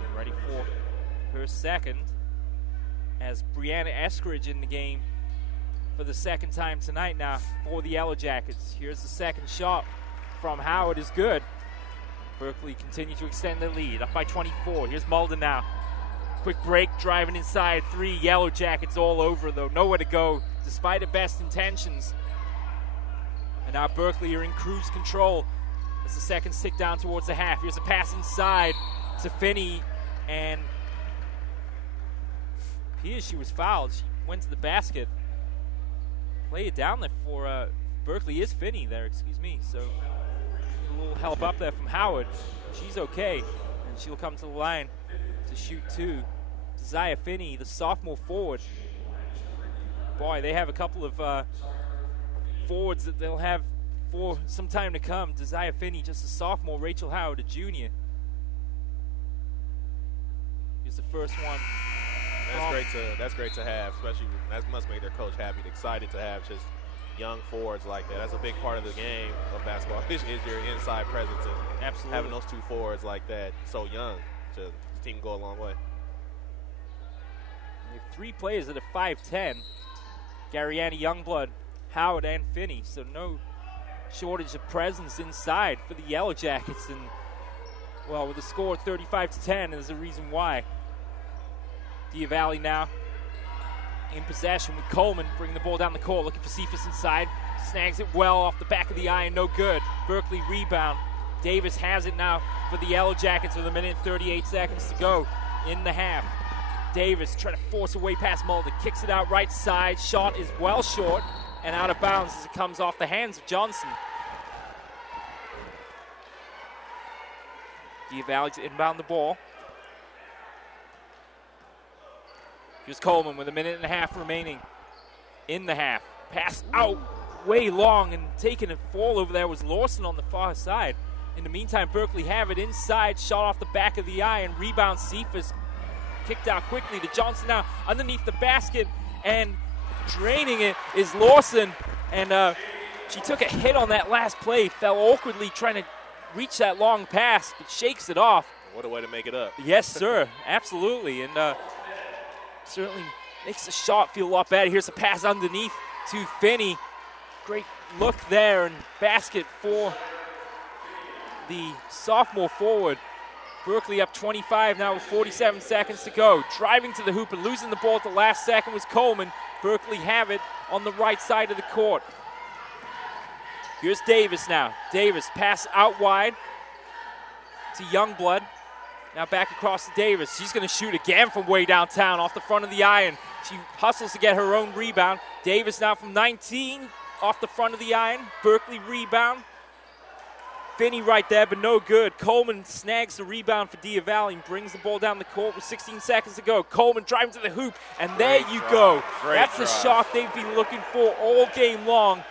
Getting ready for her second, as Brianna Eskridge in the game for the second time tonight now for the Yellow Jackets. Here's the second shot from Howard, is good. Berkeley continue to extend their lead, up by 24. Here's Mulder now. Quick break, driving inside 3. Yellow Jackets all over, though. Nowhere to go, despite the best intentions. And now Berkeley are in cruise control as the seconds tick down towards the half. Here's a pass inside to Finney, and here she was fouled. She went to the basket. Lay it down there for Berkeley. Is Finney there, excuse me. So a little help up there from Howard. She's okay, and she'll come to the line to shoot 2. Desire Finney, the sophomore forward. Boy, they have a couple of forwards that they'll have for some time to come. Desire Finney, just a sophomore. Rachel Howard, a junior. Here's the first one. That's great to have, especially that must make their coach happy, excited to have just young forwards like that. That's a big part of the game of basketball is your inside presence, and absolutely having those 2 forwards like that so young, the team can go a long way. We have 3 players that are 5'10". Gariani, Youngblood, Howard, and Finney. So no shortage of presence inside for the Yellow Jackets. And, well, with a score of 35-10, there's a reason why. Deer Valley now in possession with Coleman, bringing the ball down the court, looking for Cephas inside. Snags it well off the back of the iron, no good. Berkeley rebound. Davis has it now for the Yellow Jackets with 1 minute and 38 seconds to go in the half. Davis trying to force away past Mulder, kicks it out right side. Shot is well short and out of bounds as it comes off the hands of Johnson. Deer Valley to inbound the ball. Here's Coleman with 1.5 minutes remaining in the half. Pass out way long, and taking a fall over there was Lawson on the far side. In the meantime, Berkeley have it inside. Shot off the back of the iron. Rebound Cephas. Kicked out quickly to Johnson now underneath the basket, and draining it is Lawson. And she took a hit on that last play. Fell awkwardly trying to reach that long pass, but shakes it off. What a way to make it up. Yes, sir. Absolutely. And certainly makes the shot feel a lot better. Here's a pass underneath to Finney. Great look there, and basket for the sophomore forward. Berkeley up 25 now with 47 seconds to go. Driving to the hoop and losing the ball at the last second was Coleman. Berkeley have it on the right side of the court. Here's Davis now. Davis pass out wide to Youngblood. Now back across to Davis. She's going to shoot again from way downtown off the front of the iron. She hustles to get her own rebound. Davis now from 19 off the front of the iron. Berkeley rebound. Finney right there, but no good. Coleman snags the rebound for Deer Valley and brings the ball down the court with 16 seconds to go. Coleman driving to the hoop, and there you go. That's the shot they've been looking for all game long.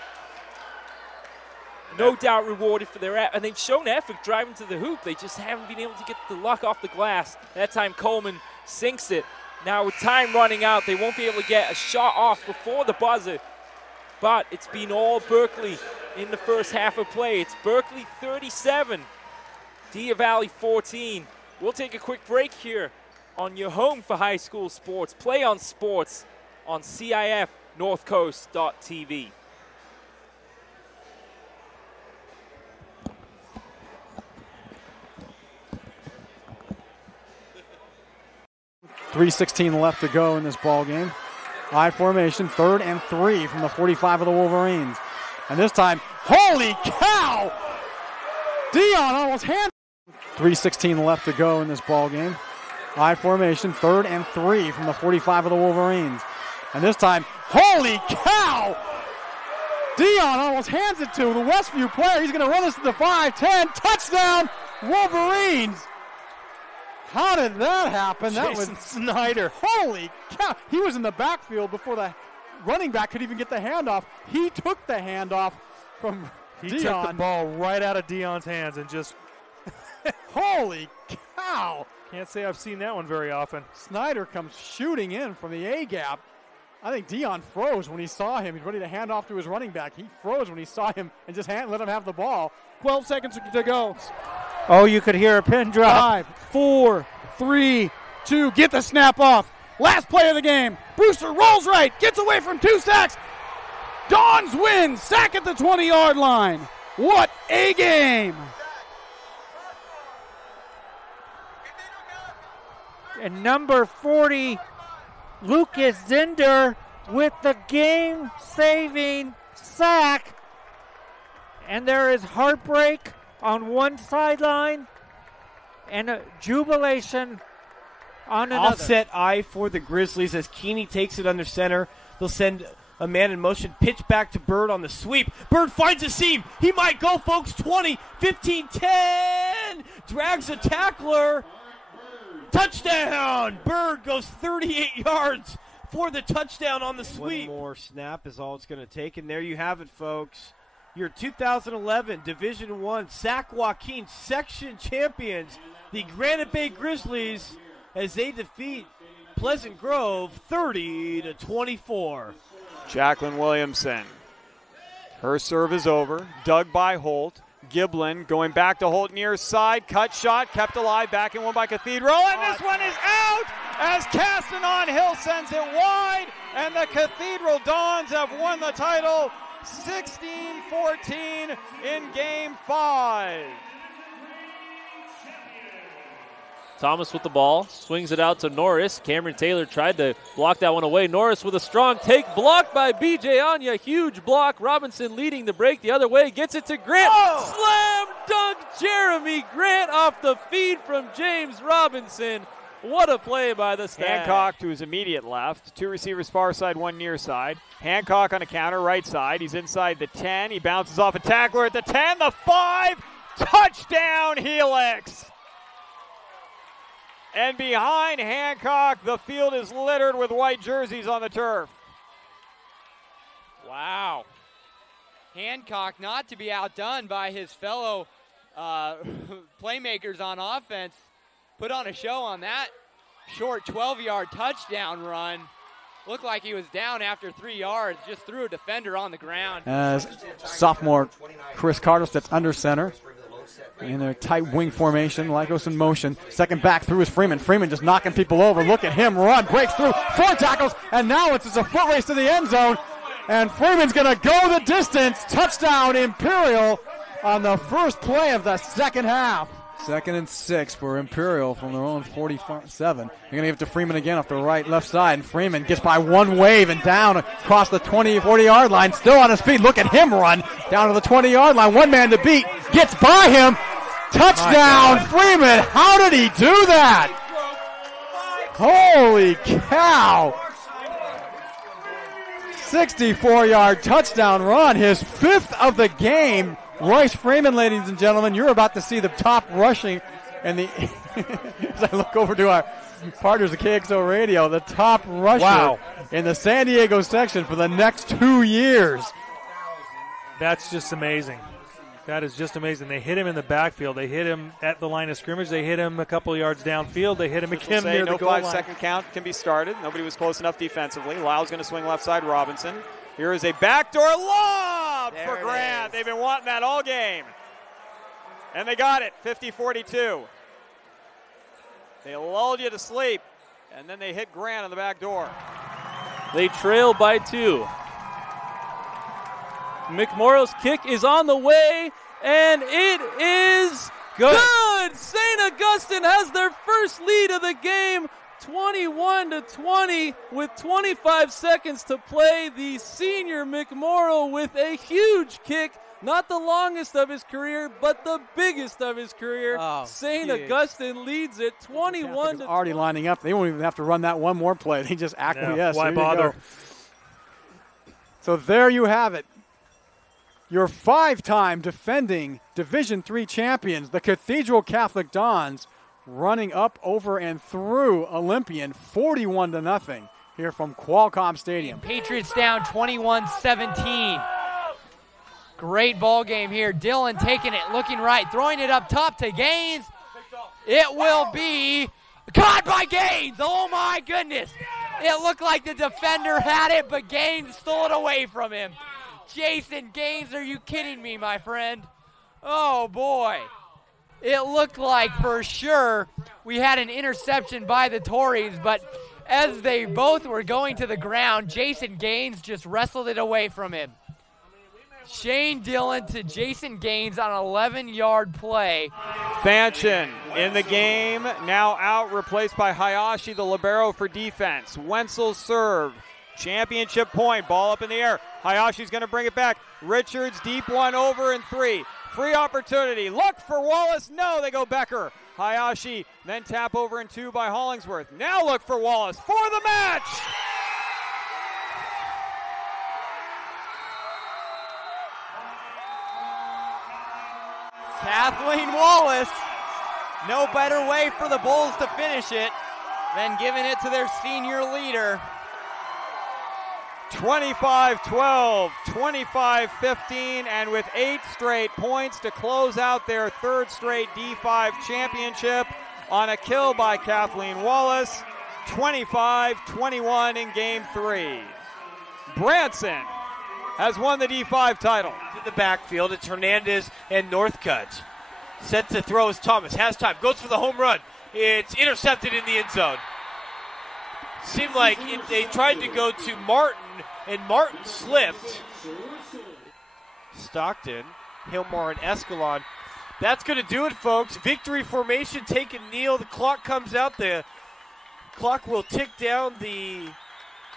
no doubt rewarded for their effort. And they've shown effort driving to the hoop. They just haven't been able to get the luck off the glass. That time Coleman sinks it. Now with time running out, they won't be able to get a shot off before the buzzer. But it's been all Berkeley in the first half of play. It's Berkeley 37, Deer Valley 14. We'll take a quick break here on your home for high school sports. Play on Sports on CIF-Northcoast.tv. .3:16 left to go in this ball game. I formation, 3rd and 3 from the 45 of the Wolverines. And this time, holy cow! Dion almost hand. 3:16 left to go in this ball game. I formation, 3rd and 3 from the 45 of the Wolverines. And this time, holy cow! Dion almost hands it to the Westview player. He's going to run this to the 5-10. Touchdown, Wolverines! How did that happen? That was Snyder. Holy cow! He was in the backfield before the running back could even get the handoff. He took the handoff from He Dion. took the ball right out of Dion's hands and just Holy cow! can't say I've seen that one very often. Snyder comes shooting in from the A-gap. I think Dion froze when he saw him. He's ready to hand off to his running back. He froze when he saw him and just let him have the ball. 12 seconds to go. Oh, you could hear a pin drop. 5, 4, 3, 2. Get the snap off. Last play of the game. Brewster rolls right. Gets away from 2 sacks. Dons wins. Sack at the 20-yard line. What a game. And number 40, Lucas Zinder with the game-saving sack. And there is heartbreak on one sideline and a jubilation on another. Offset eye for the Grizzlies as Keeney takes it under center. They'll send a man in motion, pitch back to Bird on the sweep. Bird finds a seam. He might go, folks. 20, 15, 10. Drags a tackler. Touchdown! Bird goes 38 yards for the touchdown on the sweep. One more snap is all it's going to take, and there you have it, folks. Your 2011 Division I Sac Joaquin section champions, the Granite Bay Grizzlies, as they defeat Pleasant Grove 30-24. Jacqueline Williamson. Her serve is over. Dug by Holt. Giblin going back to Holt near side. Cut shot. Kept alive. Back in one by Cathedral. And this one is out as Castanon Hill sends it wide. And the Cathedral Dons have won the title 16-14 in Game 5. Thomas with the ball, swings it out to Norris. Cameron Taylor tried to block that one away. Norris with a strong take, blocked by B.J. Anya. Huge block. Robinson leading the break the other way. Gets it to Grant. Slam dunk Jeremy Grant off the feed from James Robinson. What a play by the Stag. Hancock to his immediate left. 2 receivers far side, 1 near side. Hancock on a counter, right side. He's inside the 10. He bounces off a tackler at the 10, the 5. Touchdown, Helix. And behind Hancock, the field is littered with white jerseys on the turf. Wow. Hancock not to be outdone by his fellow playmakers on offense. Put on a show on that short 12-yard touchdown run. Looked like he was down after 3 yards, just threw a defender on the ground. As sophomore Chris Carter steps under center. In their tight wing formation, Lycos in motion. Second back through is Freeman. Freeman just knocking people over. Look at him run, breaks through, 4 tackles, and now it's a foot race to the end zone. And Freeman's going to go the distance. Touchdown Imperial on the first play of the second half. 2nd and 6 for Imperial from their own 47. They're going to give it to Freeman again off the left side. And Freeman gets by one wave and down across the 40-yard line. Still on his feet. Look at him run down to the 20-yard line. One man to beat. Gets by him. Touchdown, Freeman. How did he do that? Holy cow. 64-yard touchdown run. His 5th of the game. Royce Freeman, ladies and gentlemen, you're about to see the top rushing and the as I look over to our partners at KXO Radio, the top rusher in the San Diego section for the next 2 years. That's just amazing. That is just amazing. They hit him in the backfield. They hit him at the line of scrimmage. They hit him a couple yards downfield. They hit him again near the goal line. No 5-second count can be started. Nobody was close enough defensively. Lyle's going to swing left side. Robinson. Here is a backdoor lob for Grant. They've been wanting that all game. And they got it, 50-42. They lulled you to sleep, and then they hit Grant on the back door. They trail by 2. McMorrow's kick is on the way, and it is good. St. Augustine has their first lead of the game, 21-20, with 25 seconds to play. The senior McMorrow with a huge kick, not the longest of his career, but the biggest of his career. St. Augustine leads it 21 to already lining up. They won't even have to run that one more play. They just acquiesce. Why bother? So there you have it. Your 5-time defending Division III champions, the Cathedral Catholic Dons, running up, over, and through Olympian 41-0 here from Qualcomm Stadium. Patriots down 21-17. Great ball game here. Dillon taking it, looking right, throwing it up top to Gaines. It will be caught by Gaines. Oh my goodness. It looked like the defender had it, but Gaines stole it away from him. Jason Gaines, are you kidding me, my friend? Oh boy. It looked like for sure we had an interception by the Tories, but as they both were going to the ground, Jason Gaines just wrestled it away from him. Shane Dillon to Jason Gaines on an 11-yard play. Fanchen in the game, now out, replaced by Hayashi, the libero for defense. Wenzel serve, championship point, ball up in the air. Hayashi's going to bring it back. Richards, deep one, over and 3. Free opportunity, look for Wallace, no, they go Becker. Hayashi, then tap over and 2 by Hollingsworth. Now look for Wallace for the match. Kathleen Wallace, no better way for the Bulls to finish it than giving it to their senior leader. 25-12, 25-15, and with 8 straight points to close out their 3rd straight D5 championship on a kill by Kathleen Wallace, 25-21 in Game 3. Branson has won the D5 title. To the backfield, it's Hernandez and Northcutt. Set to throw is Thomas, has time, goes for the home run. It's intercepted in the end zone. Seemed like they tried to go to Martin, and Martin slipped. Stockton, Hilmar, and Escalon. That's going to do it, folks. Victory formation, take a kneel. The clock comes out. The clock will tick down. The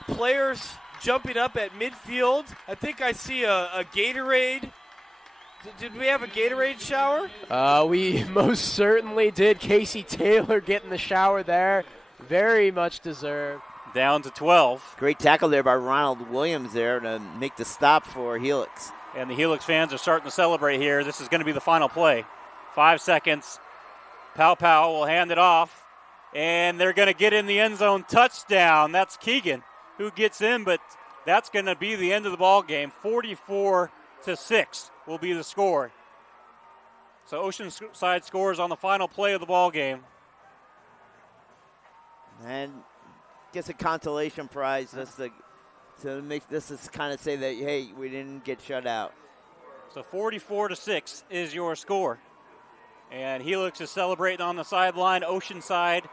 players jumping up at midfield. I think I see a Gatorade. Did we have a Gatorade shower? We most certainly did. Casey Taylor getting the shower there. Very much deserved. Down to 12. Great tackle there by Ronald Williams there to make the stop for Helix. And the Helix fans are starting to celebrate here. This is going to be the final play. 5 seconds. Pow will hand it off. And they're going to get in the end zone. Touchdown. That's Keegan who gets in, but that's going to be the end of the ball game. 44-6 will be the score. So Oceanside scores on the final play of the ball game. And gets a consolation prize just to make this is kind of say that, hey, we didn't get shut out. So 44-6 is your score. And Helix is celebrating on the sideline. Oceanside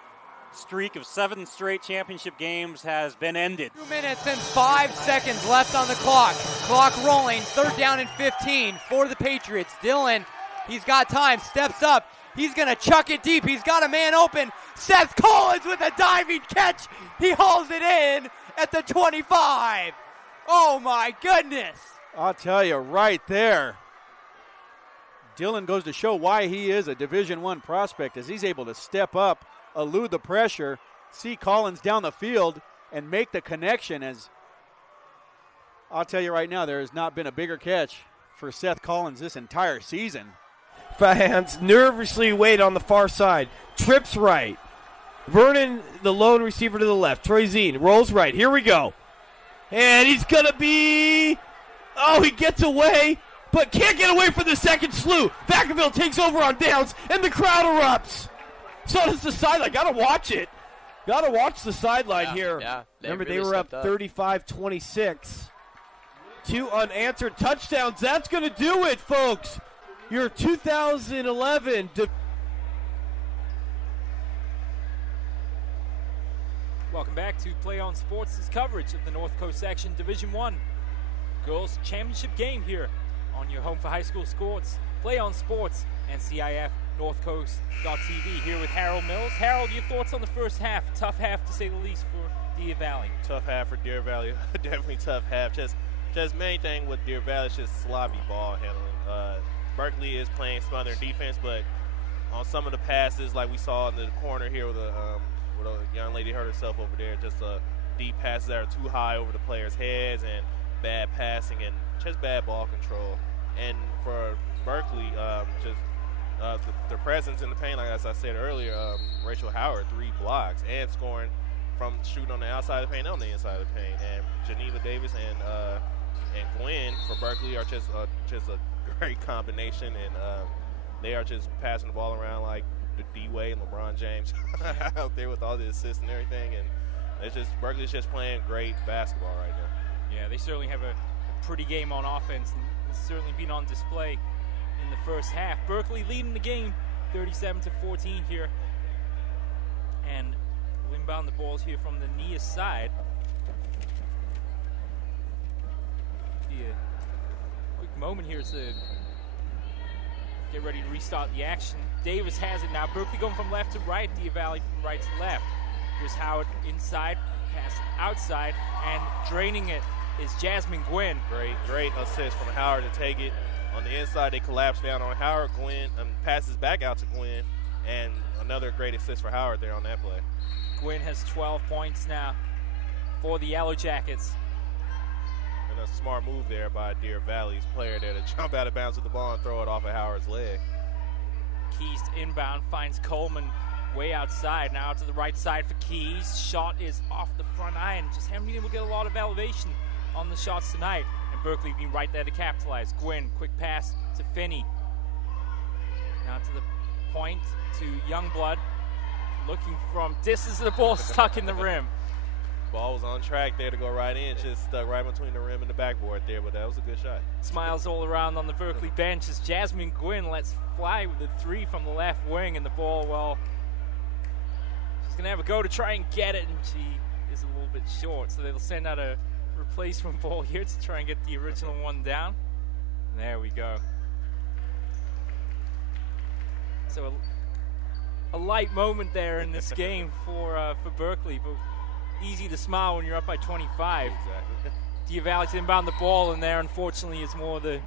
streak of 7 straight championship games has been ended. 2 minutes and 5 seconds left on the clock. Clock rolling, 3rd down and 15 for the Patriots. Dillon, he's got time, steps up. He's going to chuck it deep. He's got a man open. Seth Collins with a diving catch. He hauls it in at the 25. Oh, my goodness. I'll tell you right there. Dillon goes to show why he is a Division I prospect as he's able to step up, elude the pressure, see Collins down the field, and make the connection. As I'll tell you right now, there has not been a bigger catch for Seth Collins this entire season. Fans nervously wait on the far side. Trips right. Vernon, the lone receiver to the left. Troy Zine rolls right. Here we go. And he's going to be... Oh, he gets away, but can't get away from the second slew. Vacaville takes over on downs, and the crowd erupts. So does the sideline. Got to watch it. Got to watch the sideline here. Yeah, Remember, really they were up stepped 35-26. 2 unanswered touchdowns. That's going to do it, folks. Your 2011 Welcome back to Play On Sports' coverage of the North Coast Section Division I Girls Championship game here on your home for high school sports. Play On Sports and CIF-North-Coast.tv here with Harold Mills. Harold, your thoughts on the first half? Tough half to say the least for Deer Valley. Tough half for Deer Valley. Definitely tough half. Just main thing with Deer Valley is just sloppy ball handling. Berkeley is playing smothering defense, but on some of the passes, like we saw in the corner here with a young lady hurt herself over there, just deep passes that are too high over the players' heads and bad passing and just bad ball control. And for Berkeley, the presence in the paint, like as I said earlier, Rachel Howard, 3 blocks and scoring from shooting on the outside of the paint and on the inside of the paint. And Geneva Davis and Gwen for Berkeley are just a great combination, and they are just passing the ball around like the D-Wade and LeBron James out there with all the assists and everything. And it's just Berkeley's just playing great basketball right now. Yeah, they certainly have a pretty game on offense, and it's certainly been on display in the first half. Berkeley leading the game 37-14 here. And we'll inbound the balls here from the near side. Be a quick moment here to get ready to restart the action. Davis has it now. Berkeley going from left to right. Deer Valley from right to left. Here's Howard inside, pass outside, and draining it is Jasmine Gwynn. Great assist from Howard to take it. On the inside, they collapse down on Howard. Gwynn passes back out to Gwynn, and another great assist for Howard there on that play. Gwynn has 12 points now for the Yellow Jackets. And a smart move there by Deer Valley's player there to jump out of bounds with the ball and throw it off of Howard's leg. Keys to inbound, finds Coleman way outside. Now to the right side for Keys. Shot is off the front iron. Just haven't been able to get a lot of elevation on the shots tonight. And Berkeley being right there to capitalize. Gwynn, quick pass to Finney. Now to the point to Youngblood. Looking from distance, the ball stuck in the rim. Ball was on track there to go right in, just stuck right between the rim and the backboard there, but that was a good shot. Smiles all around on the Berkeley bench as Jasmine Gwynn lets fly with a 3 from the left wing, and the ball, well, she's going to have a go to try and get it, and she is a little bit short, so they'll send out a replacement ball here to try and get the original one down. And there we go. So a light moment there in this game for Berkeley, but easy to smile when you're up by 25. Exactly. Deer Valley to inbound the ball, and there, unfortunately, is more of the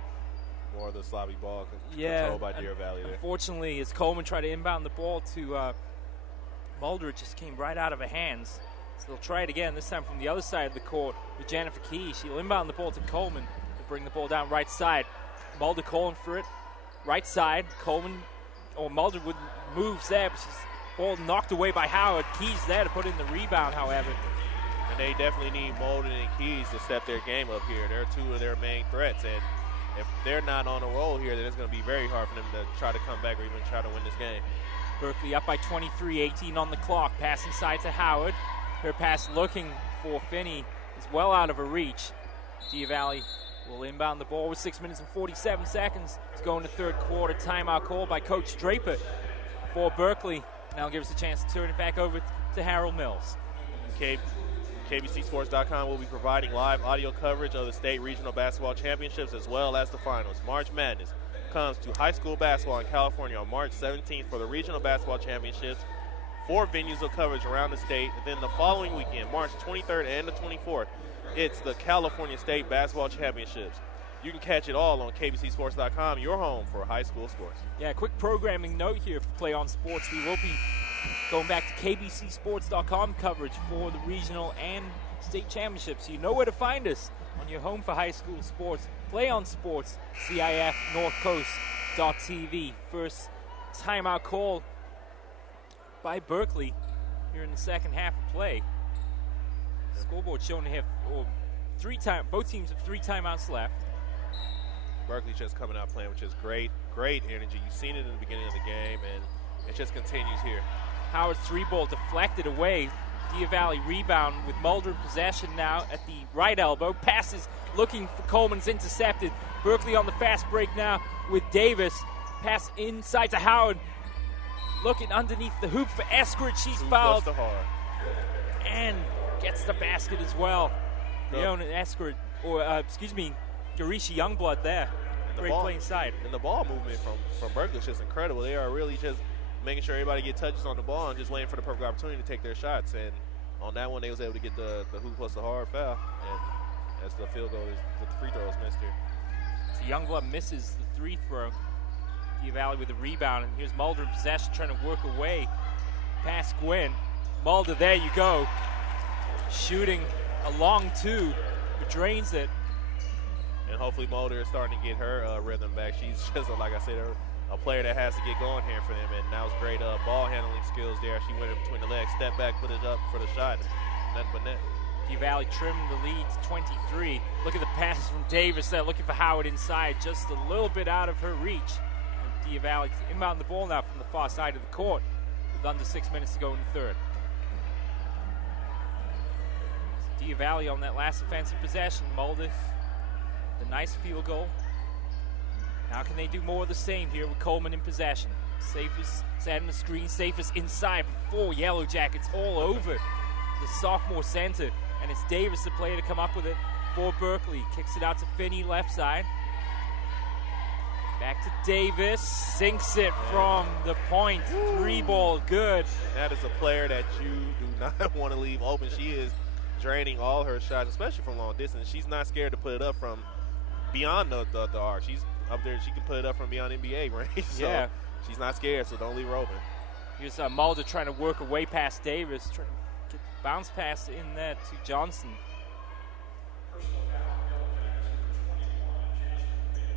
sloppy ball controlled by Deer Valley there. Unfortunately, as Coleman tried to inbound the ball to Mulder, it just came right out of her hands. So they'll try it again, this time from the other side of the court with Jennifer Key. She'll inbound the ball to Coleman to bring the ball down right side. Mulder calling for it. Right side, Mulder moves there, but she's ball knocked away by Howard. Keys there to put in the rebound, however. And they definitely need Molden and Keys to step their game up here. They're 2 of their main threats, and if they're not on a roll here, then it's going to be very hard for them to try to come back or even try to win this game. Berkeley up by 23, 18 on the clock. Pass inside to Howard. Her pass looking for Finney is well out of her reach. Deer Valley will inbound the ball with 6 minutes and 47 seconds to go into third quarter. Timeout call by Coach Draper for Berkeley. Now give us a chance to turn it back over to Harold Mills. KBCSports.com will be providing live audio coverage of the state regional basketball championships as well as the finals. March Madness comes to high school basketball in California on March 17th for the regional basketball championships. 4 venues of coverage around the state. And then the following weekend, March 23rd and the 24th, it's the California State Basketball Championships. You can catch it all on KBCSports.com, your home for high school sports. Yeah, quick programming note here for Play On Sports. We will be going back to KBCSports.com coverage for the regional and state championships. So you know where to find us on your home for high school sports. Play On Sports, CIF-North-Coast.tv. First timeout call by Berkeley here in the second half of play. Scoreboard showing to have both teams have 3 timeouts left. Berkeley's just coming out playing with just great energy. You've seen it in the beginning of the game, and it just continues here. Howard's 3-ball deflected away. Dia Valley rebound with Mulder in possession now at the right elbow. Passes looking for Coleman's intercepted. Berkeley on the fast break now with Davis. Pass inside to Howard. Looking underneath the hoop for Eskridge. She's fouled. And gets the basket as well. Leona Eskridge, or Garisha Youngblood there. Great play inside. And the ball movement from Berkeley is just incredible. They are really just making sure everybody get touches on the ball and just waiting for the perfect opportunity to take their shots. And on that one, they was able to get the hoop plus the hard foul. And as the field goal, the free throw is missed here. So Youngblood misses the 3 throw. Dia Valley with the rebound, and here's Mulder in possession trying to work away past Gwynn. Mulder, there you go. Shooting a long 2, but drains it. And hopefully Mulder is starting to get her rhythm back. She's just, like I said, a player that has to get going here for them, and that was great ball handling skills there. She went in between the legs, stepped back, put it up for the shot, nothing but net. Dia Valley trimmed the lead to 23. Look at the pass from Davis there, looking for Howard inside, just a little bit out of her reach. And Dia Valley inbound the ball now from the far side of the court with under 6 minutes to go in the third. So Dia Valley on that last offensive possession. Mulder, the nice field goal. Now can they do more of the same here with Coleman in possession? Safest setting the screen, safest inside before Yellow Jackets all over the sophomore center. And it's Davis, the player, to come up with it for Berkeley. Kicks it out to Finney, left side. Back to Davis, sinks it from the point. 3-ball, good. That is a player that you do not want to leave open. She is draining all her shots, especially from long distance. She's not scared to put it up from beyond the arc. She's up there. She can put it up from beyond NBA range. So yeah. She's not scared, so don't leave her open. Here's Mulder trying to work away past Davis, trying to get the bounce pass in there to Johnson.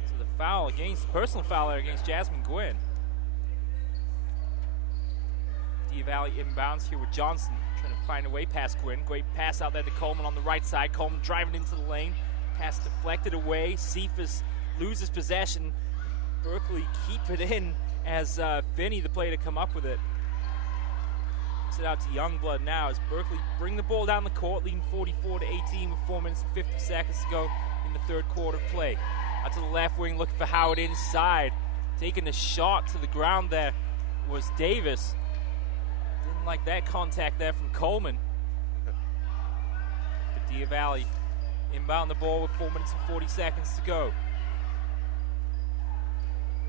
So the foul personal foul there against Jasmine Gwynn. Dia Valley inbounds here with Johnson, trying to find a way past Gwynn. Great pass out there to Coleman on the right side. Coleman driving into the lane. Pass deflected away. Cephas loses possession. Berkeley keep it in as Finney, the player, to come up with it. Kicks it out to Youngblood now as Berkeley bring the ball down the court, leading 44-18 with 4 minutes and 50 seconds to go in the third quarter of play. Out to the left wing, looking for Howard inside. Taking a shot to the ground there was Davis. Didn't like that contact there from Coleman. But Dia Valley inbound the ball with 4 minutes and 40 seconds to go.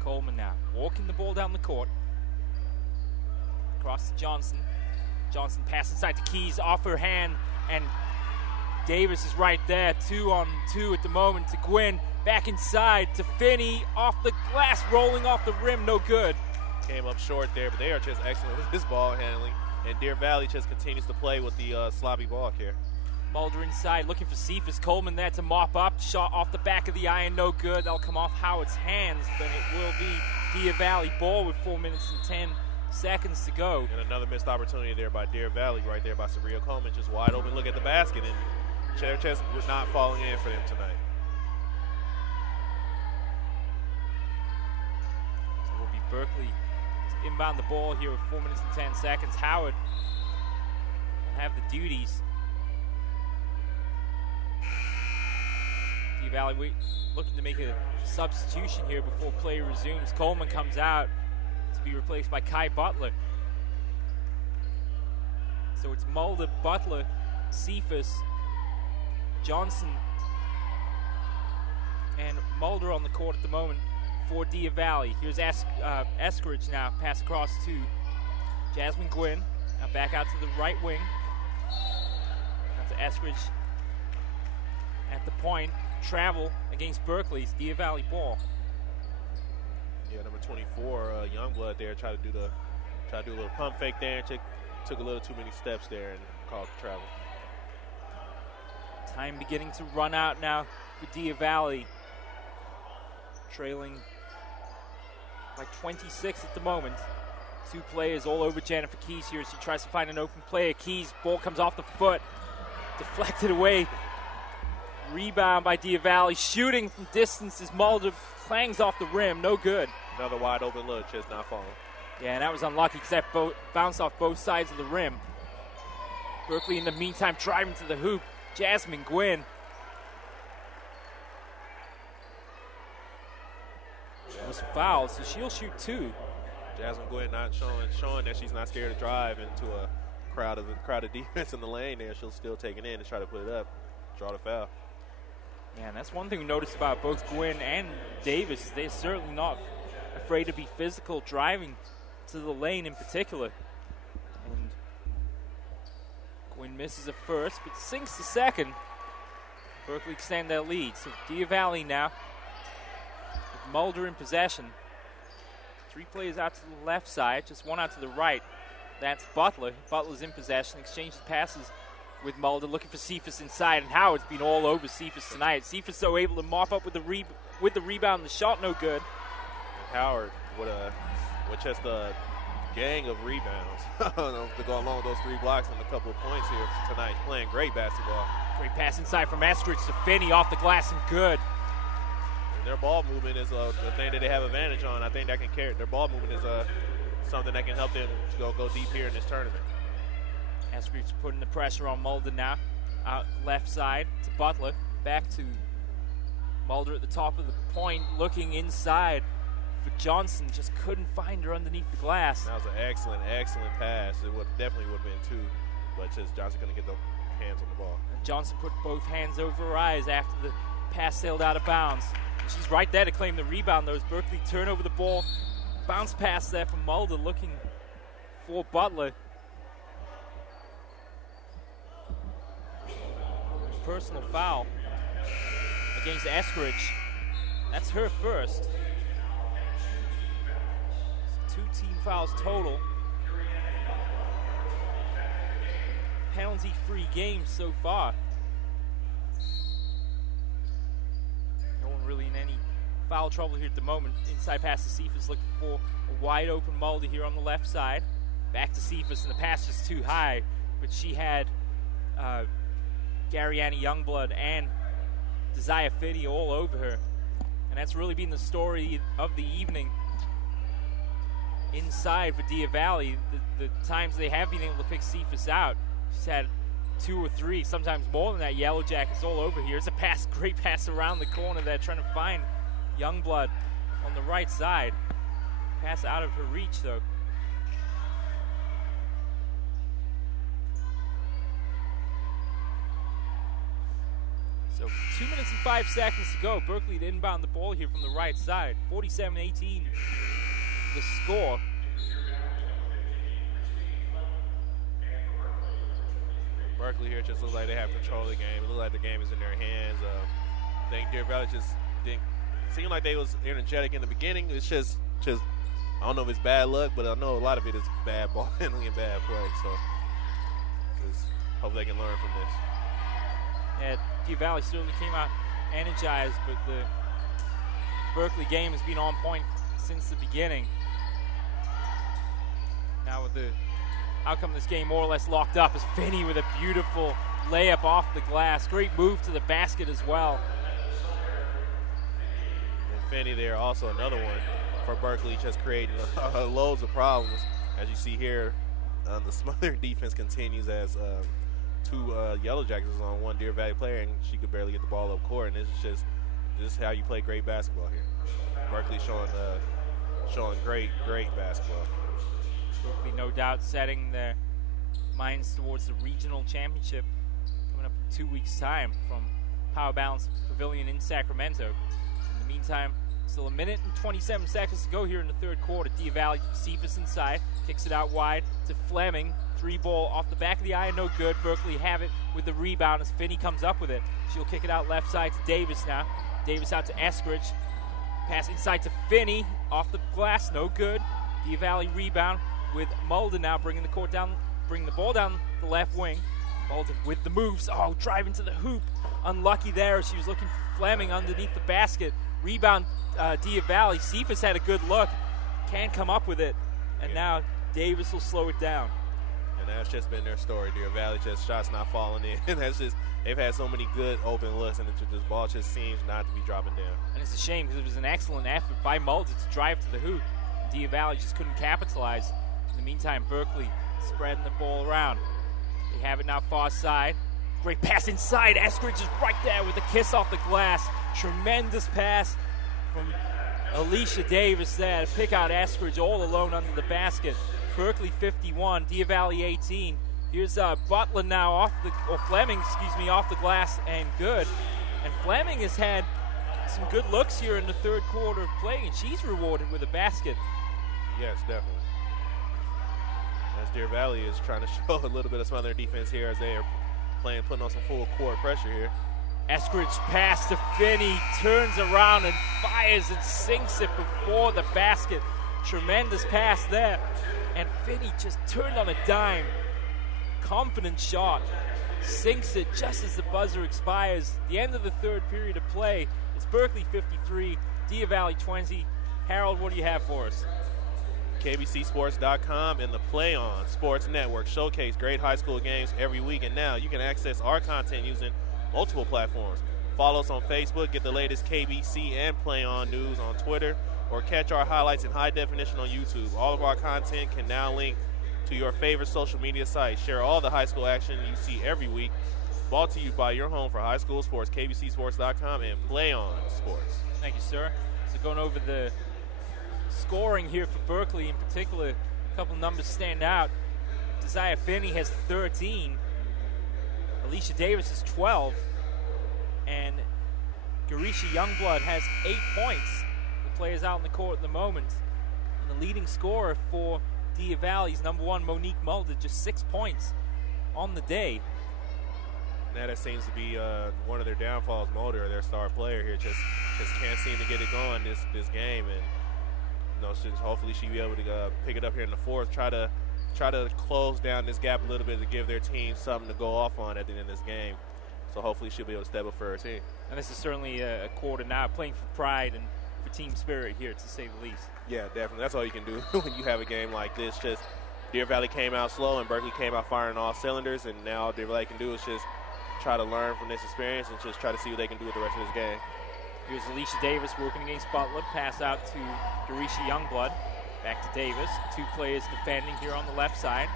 Coleman now walking the ball down the court. Across to Johnson. Johnson pass inside to Keys, off her hand, and Davis is right there. 2-on-2 at the moment to Gwynn. Back inside to Finney, off the glass, rolling off the rim, no good. Came up short there, but they are just excellent with this ball handling. And Deer Valley just continues to play with the sloppy ball here. Mulder inside, looking for Cephas. Coleman there to mop up. Shot off the back of the iron, no good. That'll come off Howard's hands, but it will be Deer Valley ball with 4 minutes and 10 seconds to go. And another missed opportunity there by Deer Valley, right there by Sabria Coleman. Just wide open look at the basket, and Cheddar Chest was not falling in for them tonight. So it will be Berkeley to inbound the ball here with 4 minutes and 10 seconds. Howard will have the duties. Deer Valley looking to make a substitution here before play resumes. Coleman comes out to be replaced by Kai Butler. So it's Mulder, Butler, Cephas, Johnson, and Mulder on the court at the moment for Deer Valley. Here's Eskridge now. Pass across to Jasmine Gwynn. Now back out to the right wing. Now to Eskridge at the point. Travel against Berkeley's Deer Valley ball. Yeah, number 24, Youngblood there, tried to do a little pump fake there, and took a little too many steps there and called the travel. Time beginning to run out now for Deer Valley. Trailing by 26 at the moment. Two players all over Jennifer Keys here as she tries to find an open player. Keys, ball comes off the foot, deflected away Rebound by Diavalli. Shooting from distance as Mulder clangs off the rim. No good. Another wide open look, just not falling. Yeah, and that was unlucky because that bounced off both sides of the rim. Berkeley, in the meantime, driving to the hoop. Jasmine Gwynn. Was fouled, so she'll shoot 2. Jasmine Gwynn not showing that she's not scared to drive into a crowd of defense in the lane there. She'll still take it in and try to put it up, draw the foul. Yeah, and that's one thing we noticed about both Gwynn and Davis. They're certainly not afraid to be physical, driving to the lane in particular. And Gwynn misses a first, but sinks the second. Berkeley extend their lead. So Diavalli now with Mulder in possession. 3 players out to the left side, just 1 out to the right. That's Butler. Butler's in possession, exchanges passes with Mulder, looking for Cephas inside, and Howard's been all over Cephas tonight. Cephas so able to mop up with the rebound, the shot no good. And Howard with just a gang of rebounds to go along with those 3 blocks and a couple of points here tonight. Playing great basketball. Great pass inside from Eskridge to Finney off the glass and good. And their ball movement is the thing that they have advantage on. I think that can carry. Their ball movement is something that can help them to go deep here in this tournament. Eskridge putting the pressure on Mulder now. Out left side to Butler. Back to Mulder at the top of the point, looking inside for Johnson. Just couldn't find her underneath the glass. That was an excellent pass. It definitely would have been 2, but just Johnson couldn't get the hands on the ball. And Johnson put both hands over her eyes after the pass sailed out of bounds. And she's right there to claim the rebound, though, as Berkeley turn over the ball. Bounce pass there from Mulder, looking for Butler. Personal foul against Eskridge. That's her first. 2 team fouls total. Penalty-free games so far. No one really in any foul trouble here at the moment. Inside pass to Cephas, looking for a wide open Mulder here on the left side. Back to Cephas, and the pass just too high, but she had Garyani Youngblood and Desire Finney all over her. And that's really been the story of the evening inside for Diavalli. The times they have been able to pick Cephas out, she's had 2 or 3, sometimes more than that. Yellow Jackets all over here. It's a pass, great pass around the corner there, trying to find Youngblood on the right side. Pass out of her reach, though. So 2 minutes and 5 seconds to go. Berkeley to inbound the ball here from the right side. 47-18 the score. Berkeley here just looks like they have control of the game. It looks like the game is in their hands. I think Deer Valley just didn't seem like they was energetic in the beginning. It's just I don't know if it's bad luck, but I know a lot of it is bad ball handling and bad play. So just hope they can learn from this. Yeah, Deer Valley certainly came out energized, but the Berkeley game has been on point since the beginning. Now with the outcome of this game more or less locked up is Finney with a beautiful layup off the glass. Great move to the basket as well. And Finney there, also another one for Berkeley, just creating loads of problems. As you see here, the smothering defense continues as 2 Yellow Jackets on 1 Deer Valley player, and she could barely get the ball up court. And it's just how you play great basketball here. Berkeley showing great basketball. Berkeley, no doubt, setting their minds towards the regional championship coming up in 2 weeks' time from Power Balance Pavilion in Sacramento. In the meantime, still 1 minute and 27 seconds to go here in the third quarter. Diavalli, Cephas inside, kicks it out wide to Fleming. 3-ball off the back of the iron, no good. Berkeley have it with the rebound as Finney comes up with it. She'll kick it out left side to Davis now. Davis out to Eskridge. Pass inside to Finney, off the glass, no good. Diavalli rebound with Mulder now bringing the ball down the left wing. Mulder with the moves. Oh, driving to the hoop. Unlucky there. She was looking for Fleming underneath the basket. Rebound, Diavalli. Cephas had a good look. Can't come up with it. And now Davis will slow it down. And that's just been their story. Deer Valley, just shots not falling in. That's just, they've had so many good open looks, and this ball just seems not to be dropping down. And it's a shame because it was an excellent effort by Mulder to drive to the hoop. Deer Valley just couldn't capitalize. In the meantime, Berkeley spreading the ball around. They have it now far side. Great pass inside. Eskridge is right there with a kiss off the glass. Tremendous pass from Alicia Davis there to pick out Eskridge all alone under the basket. Berkeley 51, Deer Valley 18. Here's Butler now Fleming, off the glass and good. And Fleming has had some good looks here in the third quarter of play, and she's rewarded with a basket. Yes, definitely. As Deer Valley is trying to show a little bit of some of their defense here as they are putting on some full court pressure here. Eskridge pass to Finney, turns around and fires and sinks it before the basket. Tremendous pass there. And Finney just turned on a dime. Confident shot. Sinks it just as the buzzer expires. The end of the third period of play. It's Berkeley 53, Deer Valley 20. Harold, what do you have for us? KBCSports.com and the Play On Sports Network showcase great high school games every week. And now you can access our content using multiple platforms. Follow us on Facebook, get the latest KBC and Play On news on Twitter, or catch our highlights in high definition on YouTube. All of our content can now link to your favorite social media sites. Share all the high school action you see every week. Brought to you by your home for high school sports, KBCSports.com and Play On Sports. Thank you, sir. So going over the scoring here for Berkeley in particular, a couple numbers stand out. Desire Finney has 13. Alicia Davis is 12. And Garisha Youngblood has 8 points. The players out on the court at the moment. And the leading scorer for Deer Valley's number one, Monique Mulder, just 6 points on the day. Now that seems to be one of their downfalls. Mulder, their star player here, just can't seem to get it going this game, and hopefully she'll be able to pick it up here in the fourth. Try to close down this gap a little bit to give their team something to go off on at the end of this game. So hopefully she'll be able to step up for her team. And this is certainly a quarter now playing for pride and for team spirit here, to say the least. Yeah, definitely. That's all you can do when you have a game like this. Just Deer Valley came out slow and Berkeley came out firing all cylinders, and now all Deer Valley can do is just try to learn from this experience and just try to see what they can do with the rest of this game. Here's Alicia Davis working against Butler. Pass out to Garisha Youngblood. Back to Davis. Two players defending here on the left side.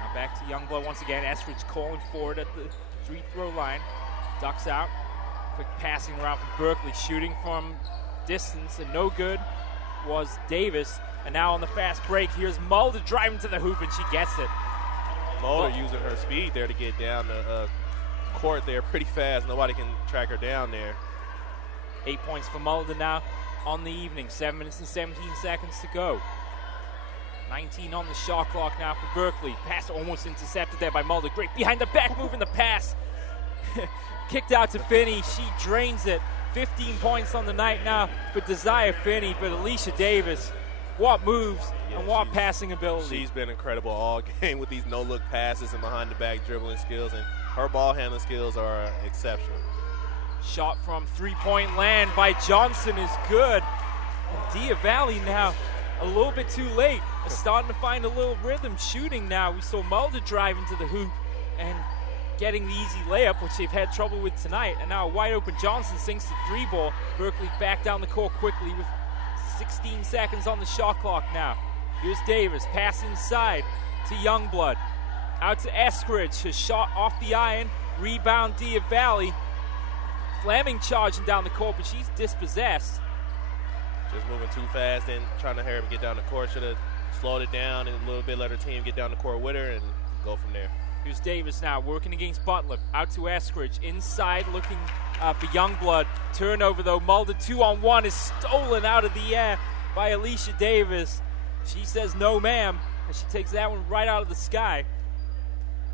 Now back to Youngblood once again. Eskridge calling forward at the free-throw line. Ducks out. Quick passing around from Berkeley. Shooting from distance and no good was Davis. And now on the fast break, here's Mulder driving to the hoop, and she gets it. Mulder using her speed there to get down the court there pretty fast. Nobody can track her down there. 8 points for Mulder now on the evening. 7 minutes and 17 seconds to go. 19 on the shot clock now for Berkeley. Pass almost intercepted there by Mulder. Great behind the back move in the pass. Kicked out to Finney. She drains it. 15 points on the night now for Desire Finney, but Alicia Davis, what moves and what passing ability. She's been incredible all game with these no-look passes and behind-the-back dribbling skills, and her ball handling skills are exceptional. Shot from three-point land by Johnson is good. And Deer Valley now a little bit too late. Is starting to find a little rhythm shooting now. We saw Mulder drive into the hoop and getting the easy layup, which they've had trouble with tonight. And now a wide-open Johnson sinks the three ball. Berkeley back down the court quickly with 16 seconds on the shot clock now. Here's Davis, pass inside to Youngblood. Out to Eskridge, his shot off the iron. Rebound Deer Valley. Fleming charging down the court, but she's dispossessed. Just moving too fast and trying to hurry up and get down the court. Should have slowed it down and a little bit let her team get down the court with her and go from there. Here's Davis now working against Butler. Out to Eskridge. Inside looking for Youngblood. Turnover though. Mulder 2-on-1 is stolen out of the air by Alicia Davis. She says no ma'am. And she takes that one right out of the sky.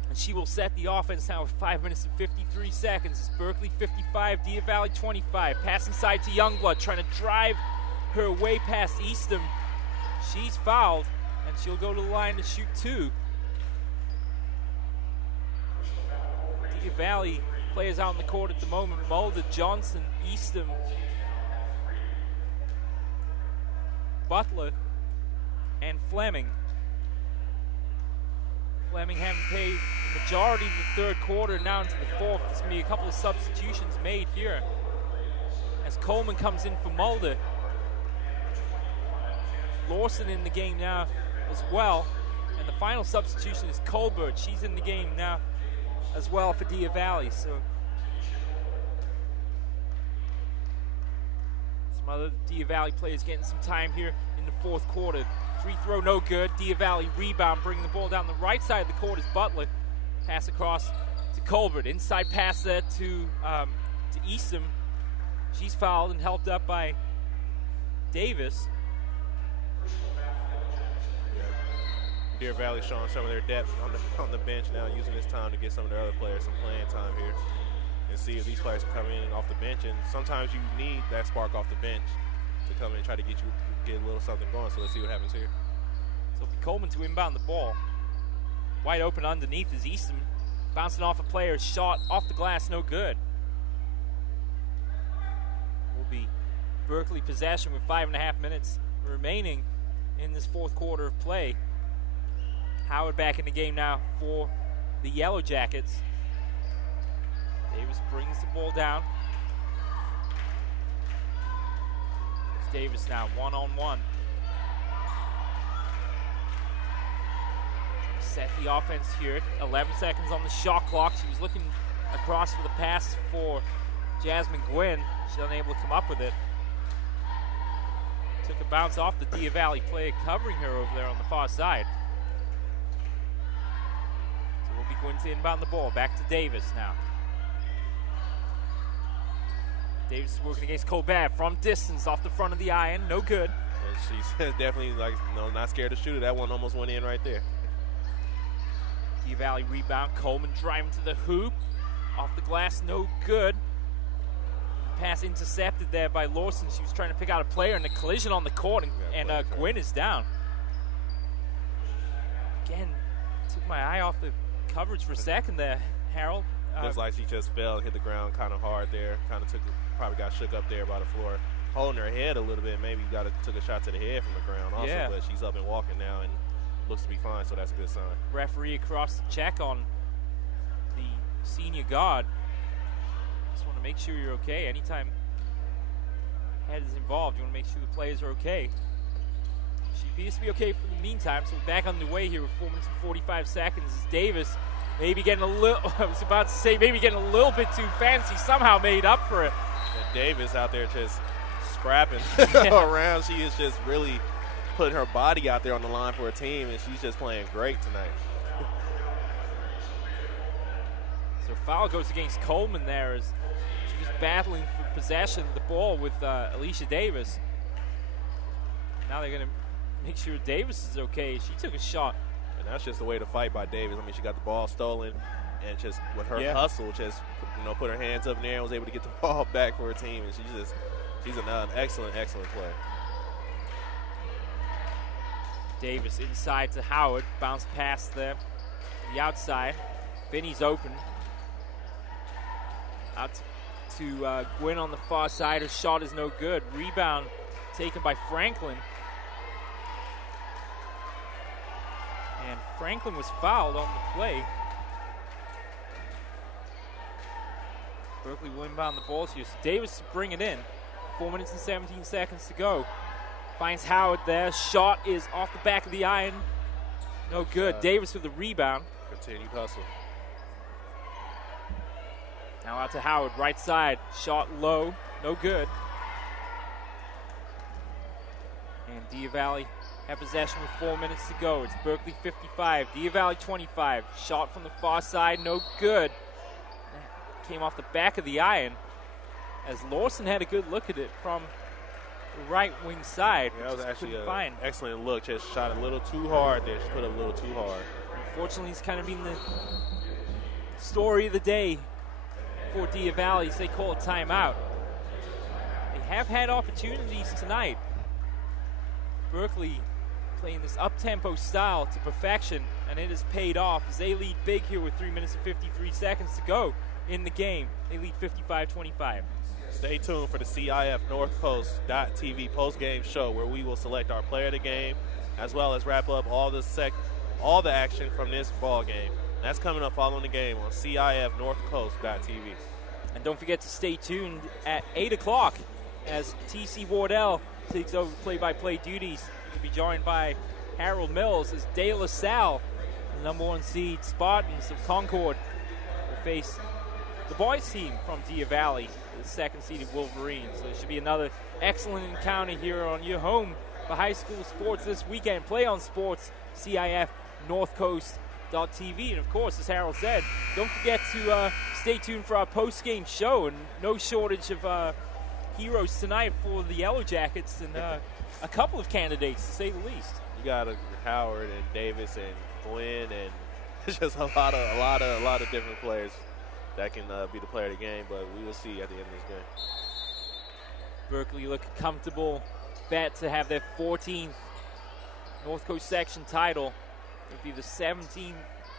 And she will set the offense now with 5 minutes and 53 seconds. It's Berkeley 55, Deer Valley 25. Pass inside to Youngblood, trying to drive her way past Eastham. She's fouled, and she'll go to the line to shoot two. Deer Valley players out on the court at the moment. Mulder, Johnson, Eastham, Butler, and Fleming. Fleming having played the majority of the third quarter, now into the fourth. There's going to be a couple of substitutions made here as Coleman comes in for Mulder. Lawson in the game now as well. And the final substitution is Colbert. She's in the game now as well for Deer Valley. So some other Deer Valley players getting some time here in the fourth quarter. Free throw no good. Deer Valley rebound, bringing the ball down the right side of the court is Butler. Pass across to Colbert. Inside pass there to Eastham. She's fouled and helped up by Davis. Deer Valley showing some of their depth on the bench now, using this time to get some of their other players some playing time here and see if these players can come in off the bench. And sometimes you need that spark off the bench to come in and try to get a little something going. So let's see what happens here. So it'll be Coleman to inbound the ball. Wide open underneath is Eastham. Bouncing off a player's shot off the glass, no good. Will be Berkeley possession with 5.5 minutes remaining in this fourth quarter of play. Howard back in the game now for the Yellow Jackets. Davis brings the ball down. It's Davis now, one-on-one. Set the offense here. 11 seconds on the shot clock. She was looking across for the pass for Jasmine Gwynn. She's unable to come up with it. Took a bounce off the Deer Valley player covering her over there on the far side. So we'll be going to inbound the ball. Back to Davis now. Davis is working against Colbert from distance off the front of the iron. No good. And she's definitely not scared to shoot it. That one almost went in right there. Deer Valley rebound. Coleman driving to the hoop. Off the glass, no good. Pass intercepted there by Lawson. She was trying to pick out a player, and the collision on the court, and Gwynn is down. Again, took my eye off the coverage for a second there, Harold. Looks like she just fell and hit the ground kind of hard there. Probably got shook up there by the floor. Holding her head a little bit. Maybe took a shot to the head from the ground also, yeah. But she's up and walking now and looks to be fine, so that's a good sign. Referee across the check on the senior guard. Just want to make sure you're okay. Anytime head is involved, you want to make sure the players are okay. She appears to be okay for the meantime, so we're back on the way here with 4 minutes and 45 seconds. Davis maybe getting a little, I was about to say, maybe getting a little bit too fancy, somehow made up for it. And Davis out there just scrapping around. She is just really putting her body out there on the line for her team, and she's just playing great tonight. So foul goes against Coleman there as she was battling for possession of the ball with Alicia Davis. Now they're going to make sure Davis is okay. She took a shot. And that's just the way to fight by Davis. I mean, she got the ball stolen, and just with her hustle, just put her hands up in the air and was able to get the ball back for her team. And she's an excellent player. Davis inside to Howard. Bounce pass there to the outside. Finney's open. Out to Gwynn on the far side. Her shot is no good. Rebound taken by Franklin. And Franklin was fouled on the play. Berkeley will inbound the ball here. So Davis to bring it in. 4 minutes and 17 seconds to go. Finds Howard there. Shot is off the back of the iron. No good. Davis with the rebound. Continued hustle. Now out to Howard, right side. Shot low. No good. And Deer Valley have possession with 4 minutes to go. It's Berkeley 55, Deer Valley 25. Shot from the far side, no good. Came off the back of the iron as Lawson had a good look at it from the right wing side. Yeah, that was actually an excellent look. Just shot a little too hard there. She put up a little too hard. Unfortunately, it's kind of been the story of the day for Deer Valley as they call a timeout. They have had opportunities tonight. Berkeley playing this up-tempo style to perfection, and it has paid off as they lead big here with 3 minutes and 53 seconds to go in the game. They lead 55-25. Stay tuned for the CIF-North Post.TV post-game show where we will select our player of the game as well as wrap up all the all the action from this ball game. That's coming up following the game on CIF-North-Coast.tv. And don't forget to stay tuned at 8 o'clock as TC Wardell takes over play-by-play duties. He'll be joined by Harold Mills as De La Salle, the number 1 seed Spartans of Concord, will face the boys team from Deer Valley, the 2nd seeded Wolverines. So it should be another excellent encounter here on your home for high school sports this weekend. Play on Sports, CIF-North-Coast.tv. And of course, as Harold said, don't forget to stay tuned for our post-game show, and no shortage of heroes tonight for the Yellow Jackets, and a couple of candidates to say the least. You got Howard and Davis and Glenn, and it's just a lot of different players that can be the player of the game, but we will see at the end of this game. Berkeley looking comfortable, bet to have their 14th North Coast section title. It would be the 17th.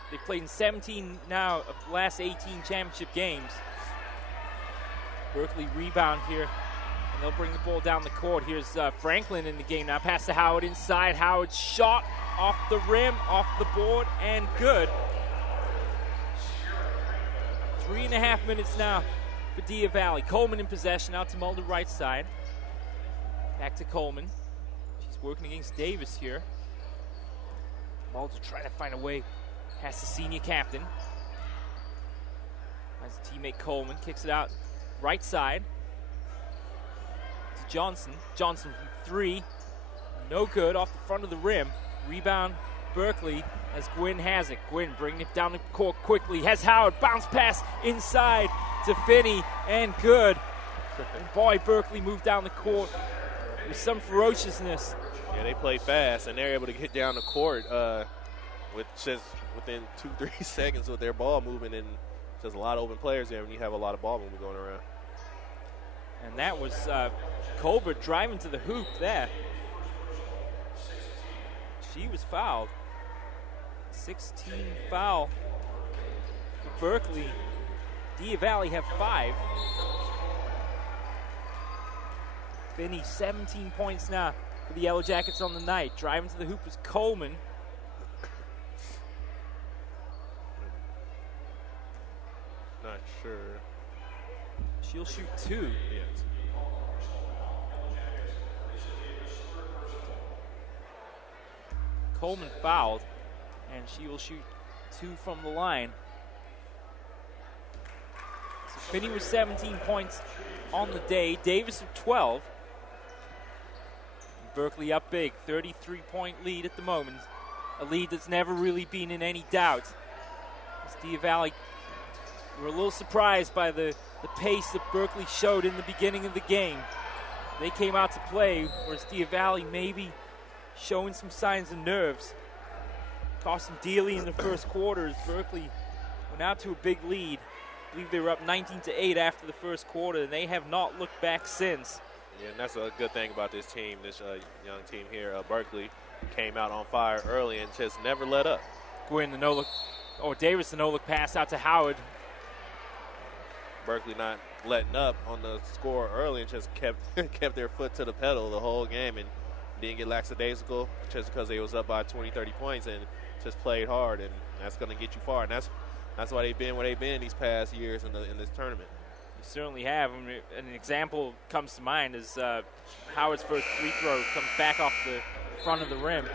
They've played in 17 now of the last 18 championship games. Berkeley rebound here, and they'll bring the ball down the court. Here's Franklin in the game now. Pass to Howard inside. Howard shot off the rim, off the board, and good. 3.5 minutes now for Deer Valley. Coleman in possession, out to Mulder right side. Back to Coleman. She's working against Davis here. Mulder trying to find a way past the senior captain. As teammate Coleman kicks it out right side to Johnson. Johnson from 3. No good, off the front of the rim. Rebound Berkeley as Gwynn has it. Gwynn bringing it down the court quickly. Has Howard, bounce pass inside to Finney, and good. And boy, Berkeley moved down the court with some ferociousness. Yeah, they play fast, and they're able to get down the court with just within 2-3 seconds with their ball moving, and just a lot of open players there when you have a lot of ball movement going around. And that was Colbert driving to the hoop there. She was fouled. 16 foul for Berkeley. Deer Valley have 5. Finney, 17 points now for the Yellow Jackets on the night. Driving to the hoop was Coleman. Not sure. She'll shoot 2. Yes. Coleman fouled, and she will shoot 2 from the line. So Finney with 17 points on the day. Davis with 12. Berkeley up big, 33-point lead at the moment. A lead that's never really been in any doubt. As Deer Valley were a little surprised by the pace that Berkeley showed in the beginning of the game. They came out to play, whereas Deer Valley maybe showing some signs of nerves. Cost them dearly in the first quarter as Berkeley went out to a big lead. I believe they were up 19-8 after the first quarter, and they have not looked back since. Yeah, and that's a good thing about this team, this young team here. Berkeley came out on fire early and just never let up. Gwynn, the no-look, Davis, the no-look pass out to Howard. Berkeley not letting up on the score early and just kept their foot to the pedal the whole game and didn't get lackadaisical just because they was up by 20, 30 points and just played hard, and that's going to get you far. And that's why they've been where they've been these past years in this tournament. You certainly have. I mean, an example comes to mind is Howard's first free throw comes back off the front of the rim.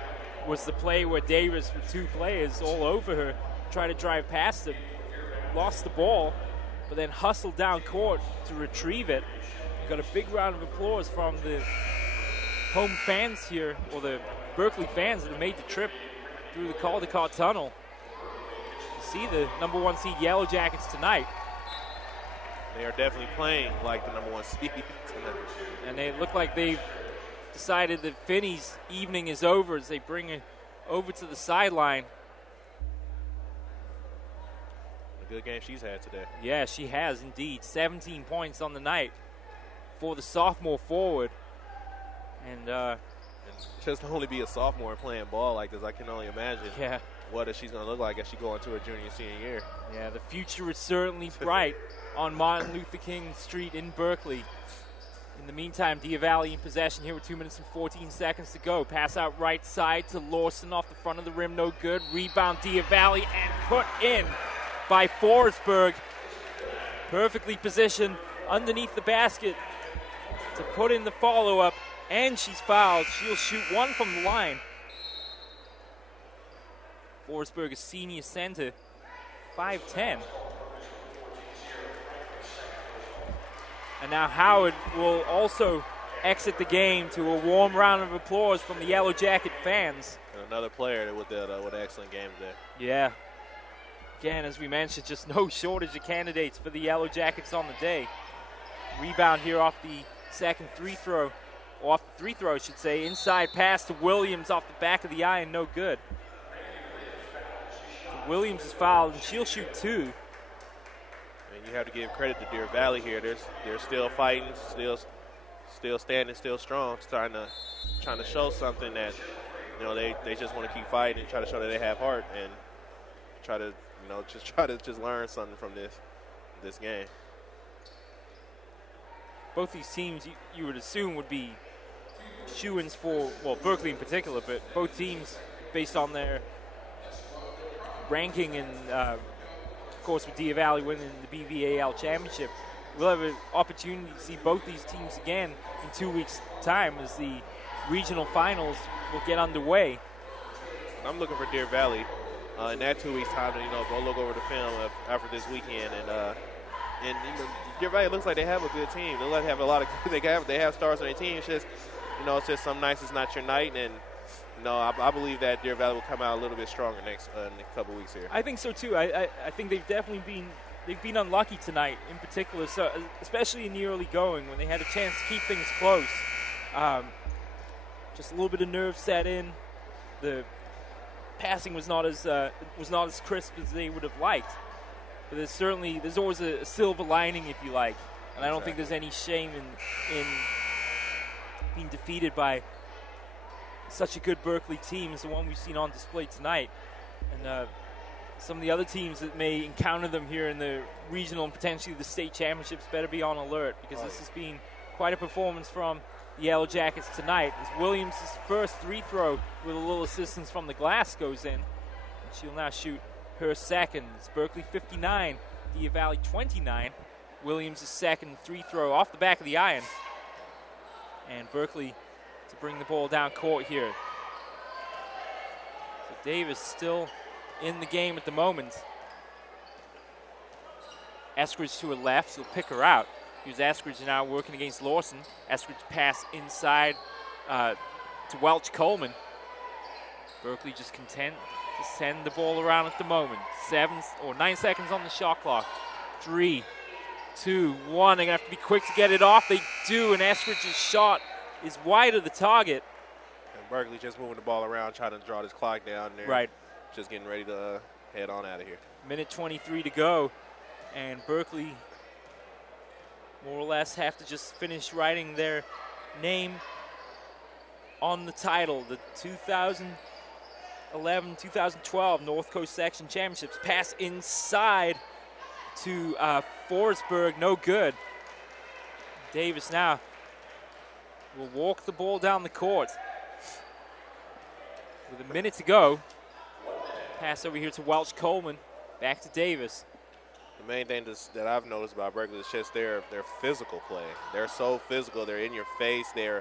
Was the play where Davis with 2 players all over her, tried to drive past him, lost the ball, but then hustled down court to retrieve it. Got a big round of applause from the home fans here, or the Berkeley fans that have made the trip through the Caldecott Tunnel to see the number 1 seed Yellow Jackets tonight. They are definitely playing like the number 1 seed tonight. And they look like they've decided that Finney's evening is over as they bring it over to the sideline. A good game she's had today. Yeah, she has indeed. 17 points on the night for the sophomore forward. And just to only be a sophomore and playing ball like this, I can only imagine what she's going to look like as she go into her junior, senior year. Yeah, the future is certainly bright on Martin Luther King Street in Berkeley in In the meantime, Deer Valley in possession here with 2 minutes and 14 seconds to go. Pass out right side to Lawson off the front of the rim, no good. Rebound Deer Valley and put in by Forestburg. Perfectly positioned underneath the basket to put in the follow-up, and she's fouled. She'll shoot one from the line. Forestburg, a senior center, 5'10". And now Howard will also exit the game to a warm round of applause from the Yellow Jacket fans. And another player with an excellent game today. Yeah. Again, as we mentioned, just no shortage of candidates for the Yellow Jackets on the day. Rebound here off the second free throw. Off the free throw, I should say. Inside pass to Williams off the back of the iron, no good. Williams is fouled, and she'll shoot two. And you have to give credit to Deer Valley here. They're still fighting, still standing, still strong, trying to show something that, you know, they just want to keep fighting and try to show that they have heart and try to learn something from this game. Both these teams you would assume would be shoo-ins for, well, Berkeley in particular, but both teams based on their ranking and, of course, with Deer Valley winning the BVAL championship, we'll have an opportunity to see both these teams again in 2 weeks' time as the regional finals will get underway. I'm looking for Deer Valley in that 2 weeks' time to, you know, go look over the film after this weekend and you know, Deer Valley looks like they have a good team. They look like they have a lot of they have stars on their team. It's just, you know, it's just some nights it's not your night, and you know, I believe that Deer Valley will come out a little bit stronger next couple weeks here. I think so too. I think they've definitely been unlucky tonight in particular, so especially in the early going when they had a chance to keep things close. Just a little bit of nerve set in. The passing was not as crisp as they would have liked. But there's always a silver lining, if you like, and I don't think there's any shame in being defeated by such a good Berkeley team as the one we've seen on display tonight. And some of the other teams that may encounter them here in the regional and potentially the state championships better be on alert, because this has been quite a performance from the Yellow Jackets tonight. As Williams' first free throw with a little assistance from the glass goes in, and she'll now shoot her second. It's Berkeley 59, Deer Valley 29. Williams' second free throw off the back of the iron. And Berkeley to bring the ball down court here. So Davis still in the game at the moment. Eskridge to her left, so pick her out. Here's Eskridge now working against Lawson. Eskridge pass inside to Welch Coleman. Berkeley just content to send the ball around at the moment. 9 seconds on the shot clock. 3, 2, 1. They're going to have to be quick to get it off. They do, and Eskridge's shot is wide of the target. And Berkeley just moving the ball around, trying to draw this clock down there. Right. Just getting ready to head on out of here. Minute 23 to go, and Berkeley more or less have to just finish writing their name on the title. The 2011-2012 North Coast Section Championships. Pass inside to Forsberg, no good. Davis now will walk the ball down the court. With a minute to go. Pass over here to Welch Coleman. Back to Davis. The main thing that I've noticed about Berkeley is just their physical play. They're so physical. They're in your face. They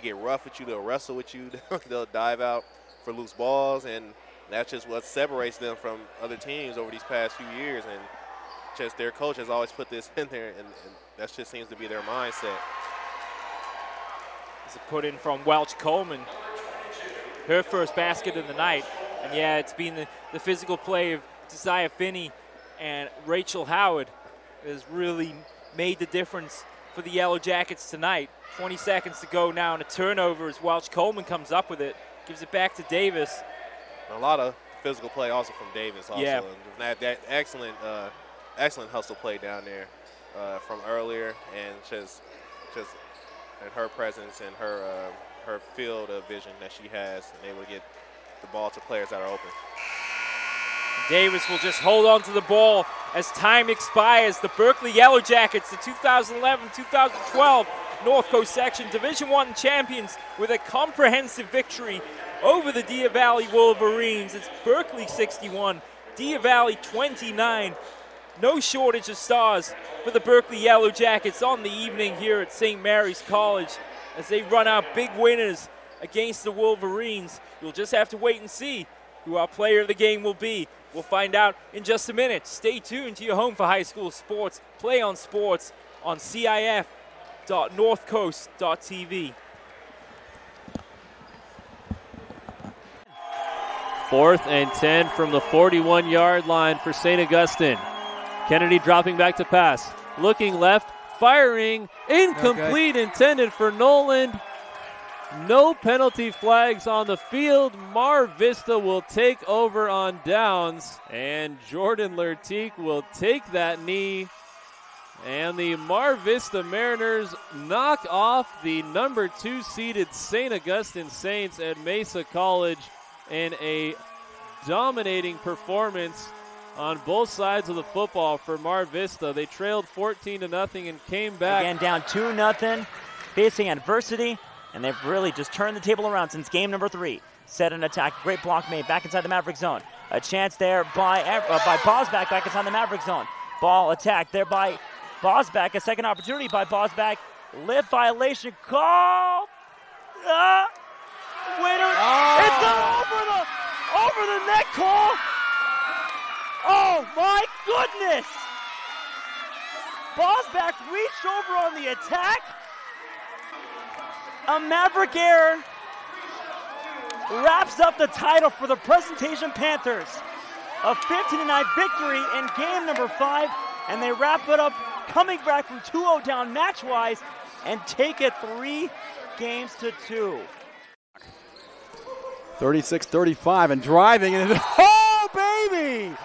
get rough with you. They'll wrestle with you. They'll dive out for loose balls, and that's just what separates them from other teams over these past few years. And just their coach has always put this in there, and that just seems to be their mindset. It's a put in from Welch Coleman. Her first basket of the night. And yeah, it's been the physical play of Desire Finney and Rachel Howard has really made the difference for the Yellow Jackets tonight. 20 seconds to go now, and a turnover as Welch Coleman comes up with it. Gives it back to Davis. A lot of physical play also from Davis also. Yeah. And that excellent hustle play down there from earlier, and just and her presence and her field of vision that she has, and able to get the ball to players that are open. Davis will just hold on to the ball as time expires. The Berkeley Yellow Jackets, the 2011-2012 North Coast section. Division I champions with a comprehensive victory over the Deer Valley Wolverines. It's Berkeley 61, Deer Valley 29. No shortage of stars for the Berkeley Yellow Jackets on the evening here at St. Mary's College as they run out big winners against the Wolverines. You'll just have to wait and see who our player of the game will be. We'll find out in just a minute. Stay tuned to your home for high school sports. Play on Sports on CIF.northcoast.tv. 4th and 10 from the 41-yard line for St. Augustine. Kennedy dropping back to pass. Looking left, firing, incomplete, intended for Noland. No penalty flags on the field. Mar Vista will take over on downs, and Jordan Lertique will take that knee. And the Mar Vista Mariners knock off the number 2 seeded St. Augustine Saints at Mesa College in a dominating performance on both sides of the football for Mar Vista. They trailed 14-0 and came back. Again, down 2-0, facing adversity, and they've really just turned the table around since game number 3. Set an attack, great block made back inside the Maverick zone. A chance there by Bosback back inside the Maverick zone. Ball attacked there by Bosback, a second opportunity by Bosback. Lift violation call. Winner. It's an over the neck call. Oh my goodness! Bosback reached over on the attack. A Maverick error wraps up the title for the Presentation Panthers. A 15-9 victory in game number 5, and they wrap it up coming back from 2-0 down match-wise and take it 3 games to 2. 36-35 and driving, and oh baby!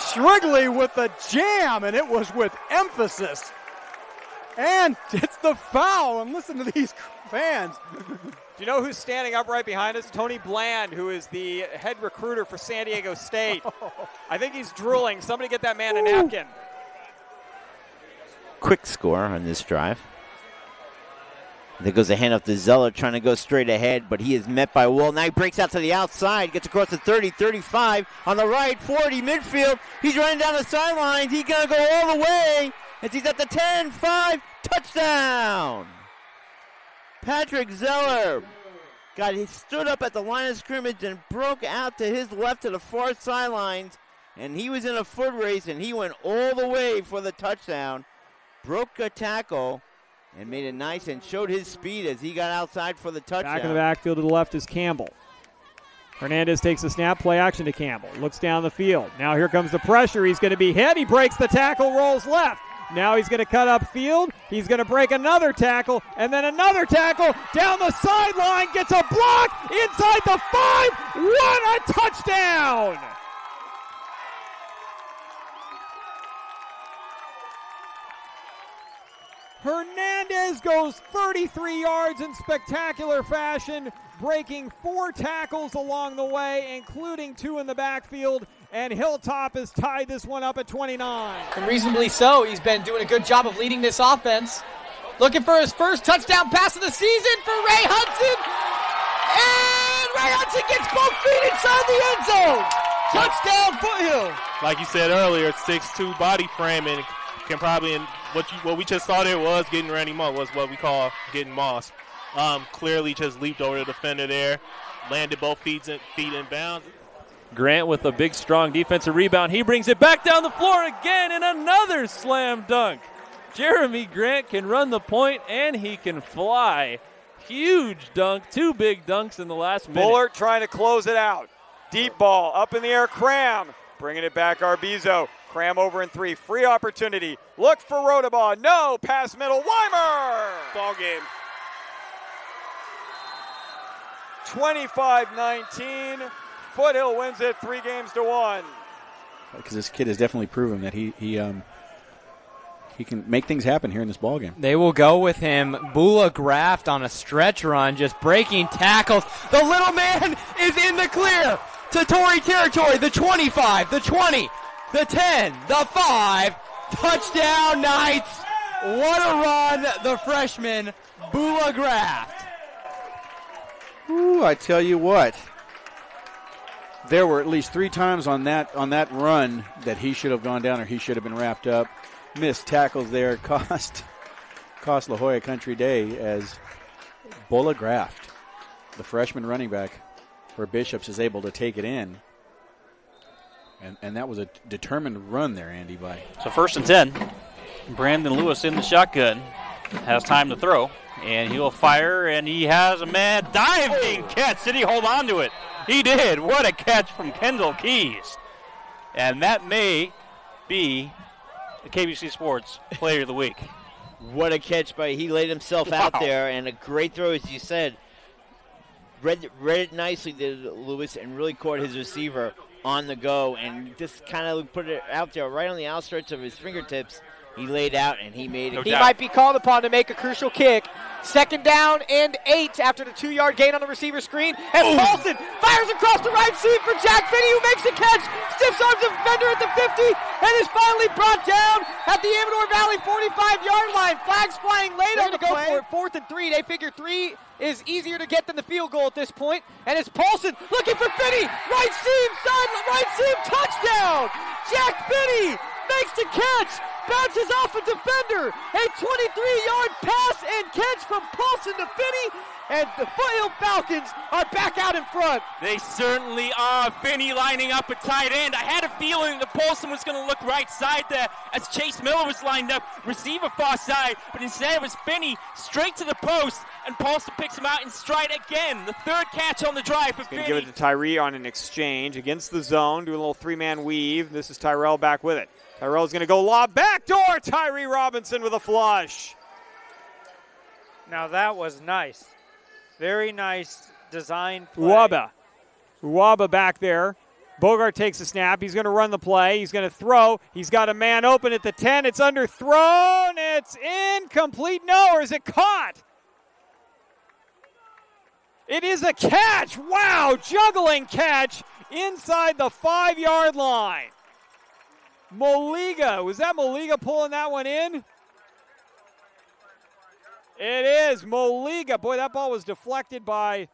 Shrigley with the jam, and it was with emphasis. And it's the foul, and listen to these fans. Do you know who's standing up right behind us? Tony Bland, who is the head recruiter for San Diego State. I think he's drooling. Somebody get that man a napkin. Quick score on this drive. There goes a handoff to Zeller, trying to go straight ahead, but he is met by Wool. Now he breaks out to the outside, gets across the 30, 35, on the right, 40, midfield. He's running down the sidelines. He's going to go all the way as he's at the 10, 5, touchdown. Patrick Zeller he stood up at the line of scrimmage and broke out to his left to the far sidelines, and he was in a foot race, and he went all the way for the touchdown. Broke a tackle and made it nice and showed his speed as he got outside for the touchdown. Back in the backfield to the left is Campbell. Hernandez takes the snap, play action to Campbell. Looks down the field. Now here comes the pressure. He's going to be hit. He breaks the tackle, rolls left. Now he's going to cut upfield. He's going to break another tackle, and then another tackle down the sideline. Gets a block inside the 5. What a touchdown! Hernandez goes 33 yards in spectacular fashion, breaking 4 tackles along the way, including 2 in the backfield, and Hilltop has tied this one up at 29. And reasonably so. He's been doing a good job of leading this offense. Looking for his first touchdown pass of the season for Ray Hudson. And Ray Hudson gets both feet inside the end zone. Touchdown Foothill. Like you said earlier, it's 6'2" body frame, and can probably, what we just saw there was getting Randy Moss, was what we call getting Moss. Clearly just leaped over the defender there, landed both feet in bounds. Grant with a big, strong defensive rebound. He brings it back down the floor again, and another slam dunk. Jeremy Grant can run the point, and he can fly. Huge dunk, 2 big dunks in the last minute. Bullard trying to close it out. Deep ball, up in the air, Cram. Bringing it back, Arbizo. Cram over in 3, free opportunity. Look for Rodabaugh, no, pass middle, Weimer! Ball game. 25-19. Foothill wins it 3-1. Because this kid has definitely proven that he can make things happen here in this ball game. They will go with him. Bula Graft on a stretch run, just breaking tackles. The little man is in the clear to Tory territory. The 25, the 20, the 10, the 5. Touchdown Knights. What a run, the freshman, Bula Graft. Ooh, I tell you what. There were at least 3 times on that run that he should have gone down or he should have been wrapped up. Missed tackles there cost La Jolla Country Day as Bula Graft, the freshman running back for Bishops, is able to take it in. And that was a determined run there, Andy, by. So 1st and 10. Brandon Lewis in the shotgun. Has time to throw. And he'll fire, and he has a man diving catch. Did he hold on to it? He did. What a catch from Kendall Keys. And that may be the KBC Sports Player of the Week. What a catch he laid himself out there, and a great throw, as you said. Read it nicely, did Lewis, and really caught his receiver on the go, and just kind of put it out there right on the outstretch of his fingertips. He laid out, and he made it. He might be called upon to make a crucial kick. 2nd down and 8 after the 2-yard gain on the receiver screen. And Paulson fires across the right seam for Jack Finney, who makes the catch. Stiffs arms the defender at the 50 and is finally brought down at the Amador Valley 45-yard line. Flags flying late on the play. Go for it. 4th and 3. They figure 3 is easier to get than the field goal at this point. And it's Paulson looking for Finney. Right seam, touchdown. Jack Finney makes the catch. Bounces off a defender. A 23-yard pass and catch from Paulson to Finney. And the Foothill Falcons are back out in front. They certainly are. Finney lining up at tight end. I had a feeling that Paulson was going to look right side there as Chase Miller was lined up, receiver far side, but instead it was Finney straight to the post, and Paulson picks him out in stride again. The 3rd catch on the drive for Finney. Give it to Tyree on an exchange against the zone, do a little 3-man weave. This is Tyrell back with it. Tyrell's going to go lob backdoor. Tyree Robinson with a flush. Now that was nice. Very nice design play. Uwaba back there. Bogart takes a snap. He's going to run the play. He's going to throw. He's got a man open at the 10. It's underthrown. It's incomplete. No, or is it caught? It is a catch. Wow, juggling catch inside the 5-yard line. Moliga. Was that Moliga pulling that one in? It is Moliga. Boy, that ball was deflected by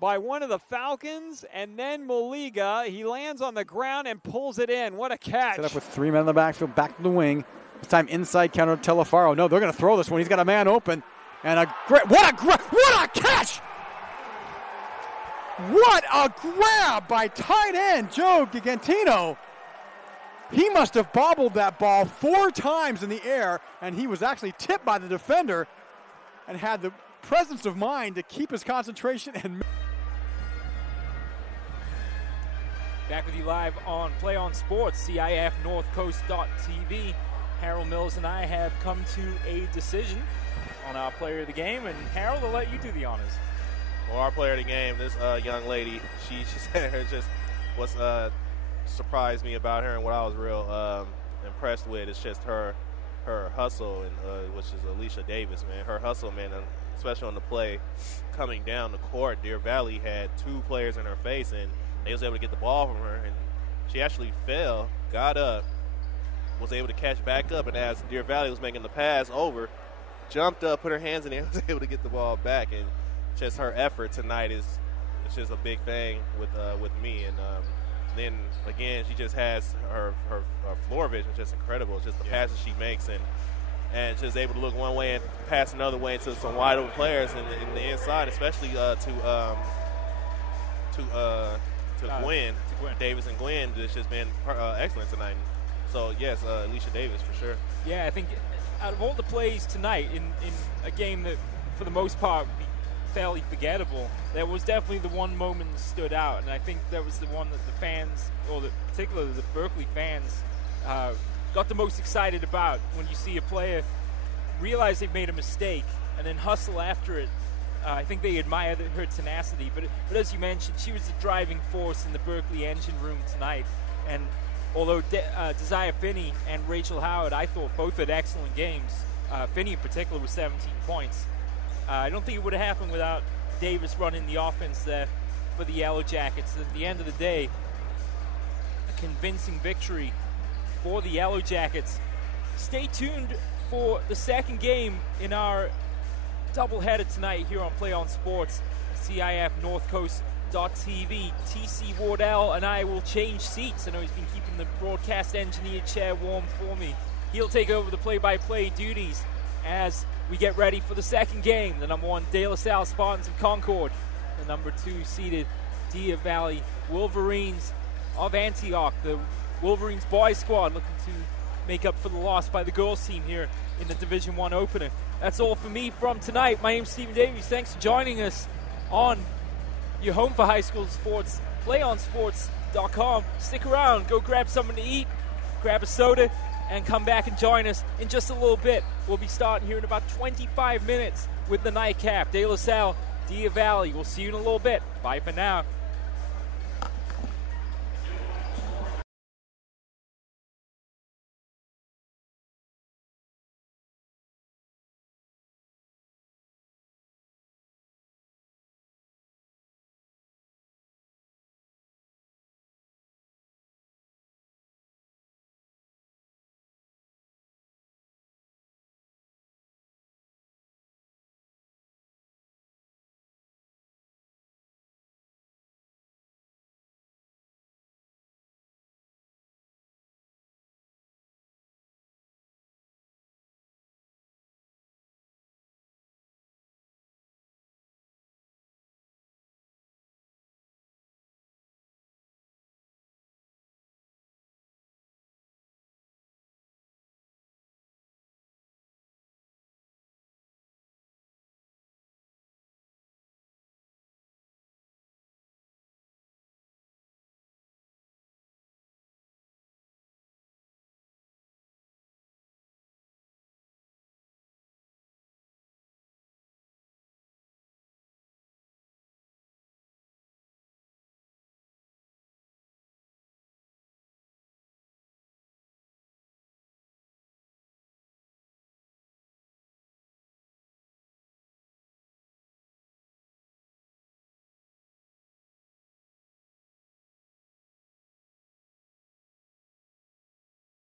one of the Falcons, and then Moliga, he lands on the ground and pulls it in. What a catch. Set up with 3 men in the backfield, back to the wing. This time inside counter to Telefaro. No, they're going to throw this one. He's got a man open. And what a catch! What a grab by tight end Joe Gigantino. He must have bobbled that ball 4 times in the air, and he was actually tipped by the defender and had the presence of mind to keep his concentration. And back with you live on Play On Sports, CIF-North Coast.tv. Harold Mills and I have come to a decision on our player of the game, and Harold, I'll let you do the honors. Well, our player of the game, this young lady, she said her just what's surprised me about her and what I was real impressed with is just her hustle, and which is Alicia Davis, man. Her hustle, man, and especially on the play coming down the court. Deer Valley had 2 players in her face, and they was able to get the ball from her, and she actually fell, got up, was able to catch back up, and as Deer Valley was making the pass over, jumped up, put her hands in the air, was able to get the ball back, and just her effort tonight is just a big thing with me, and then again she just has her floor vision just incredible. It's just the passes she makes, and just able to look one way and pass another way to some wide open players in the inside, especially to Gwen Davis and Gwen. It's just been excellent tonight. So yes, Alicia Davis for sure. Yeah, I think out of all the plays tonight in a game that for the most part would be fairly forgettable, there was definitely the one moment that stood out, and I think that was the one that the fans, or particularly the Berkeley fans, got the most excited about. When you see a player realize they've made a mistake and then hustle after it, I think they admired her tenacity. But as you mentioned, she was the driving force in the Berkeley engine room tonight. And although Desire Finney and Rachel Howard, I thought both had excellent games. Finney in particular with 17 points. I don't think it would have happened without Davis running the offense there for the Yellow Jackets. At the end of the day, a convincing victory for the Yellow Jackets. Stay tuned for the second game in our doubleheader tonight here on Play On Sports, CIF-North Coast.tv. TC Wardell and I will change seats. I know he's been keeping the broadcast engineer chair warm for me. He'll take over the play-by-play duties as we get ready for the second game. The number 1 De La Salle Spartans of Concord, the number 2 seeded Deer Valley Wolverines of Antioch. The Wolverines boys squad looking to make up for the loss by the girls team here in the Division I opener. That's all for me from tonight. My name's Stephen Davies. Thanks for joining us on your home for high school sports, playonsports.com. Stick around, go grab something to eat, grab a soda, and come back and join us in just a little bit. We'll be starting here in about 25 minutes with the nightcap. De La Salle, Deer Valley. We'll see you in a little bit. Bye for now.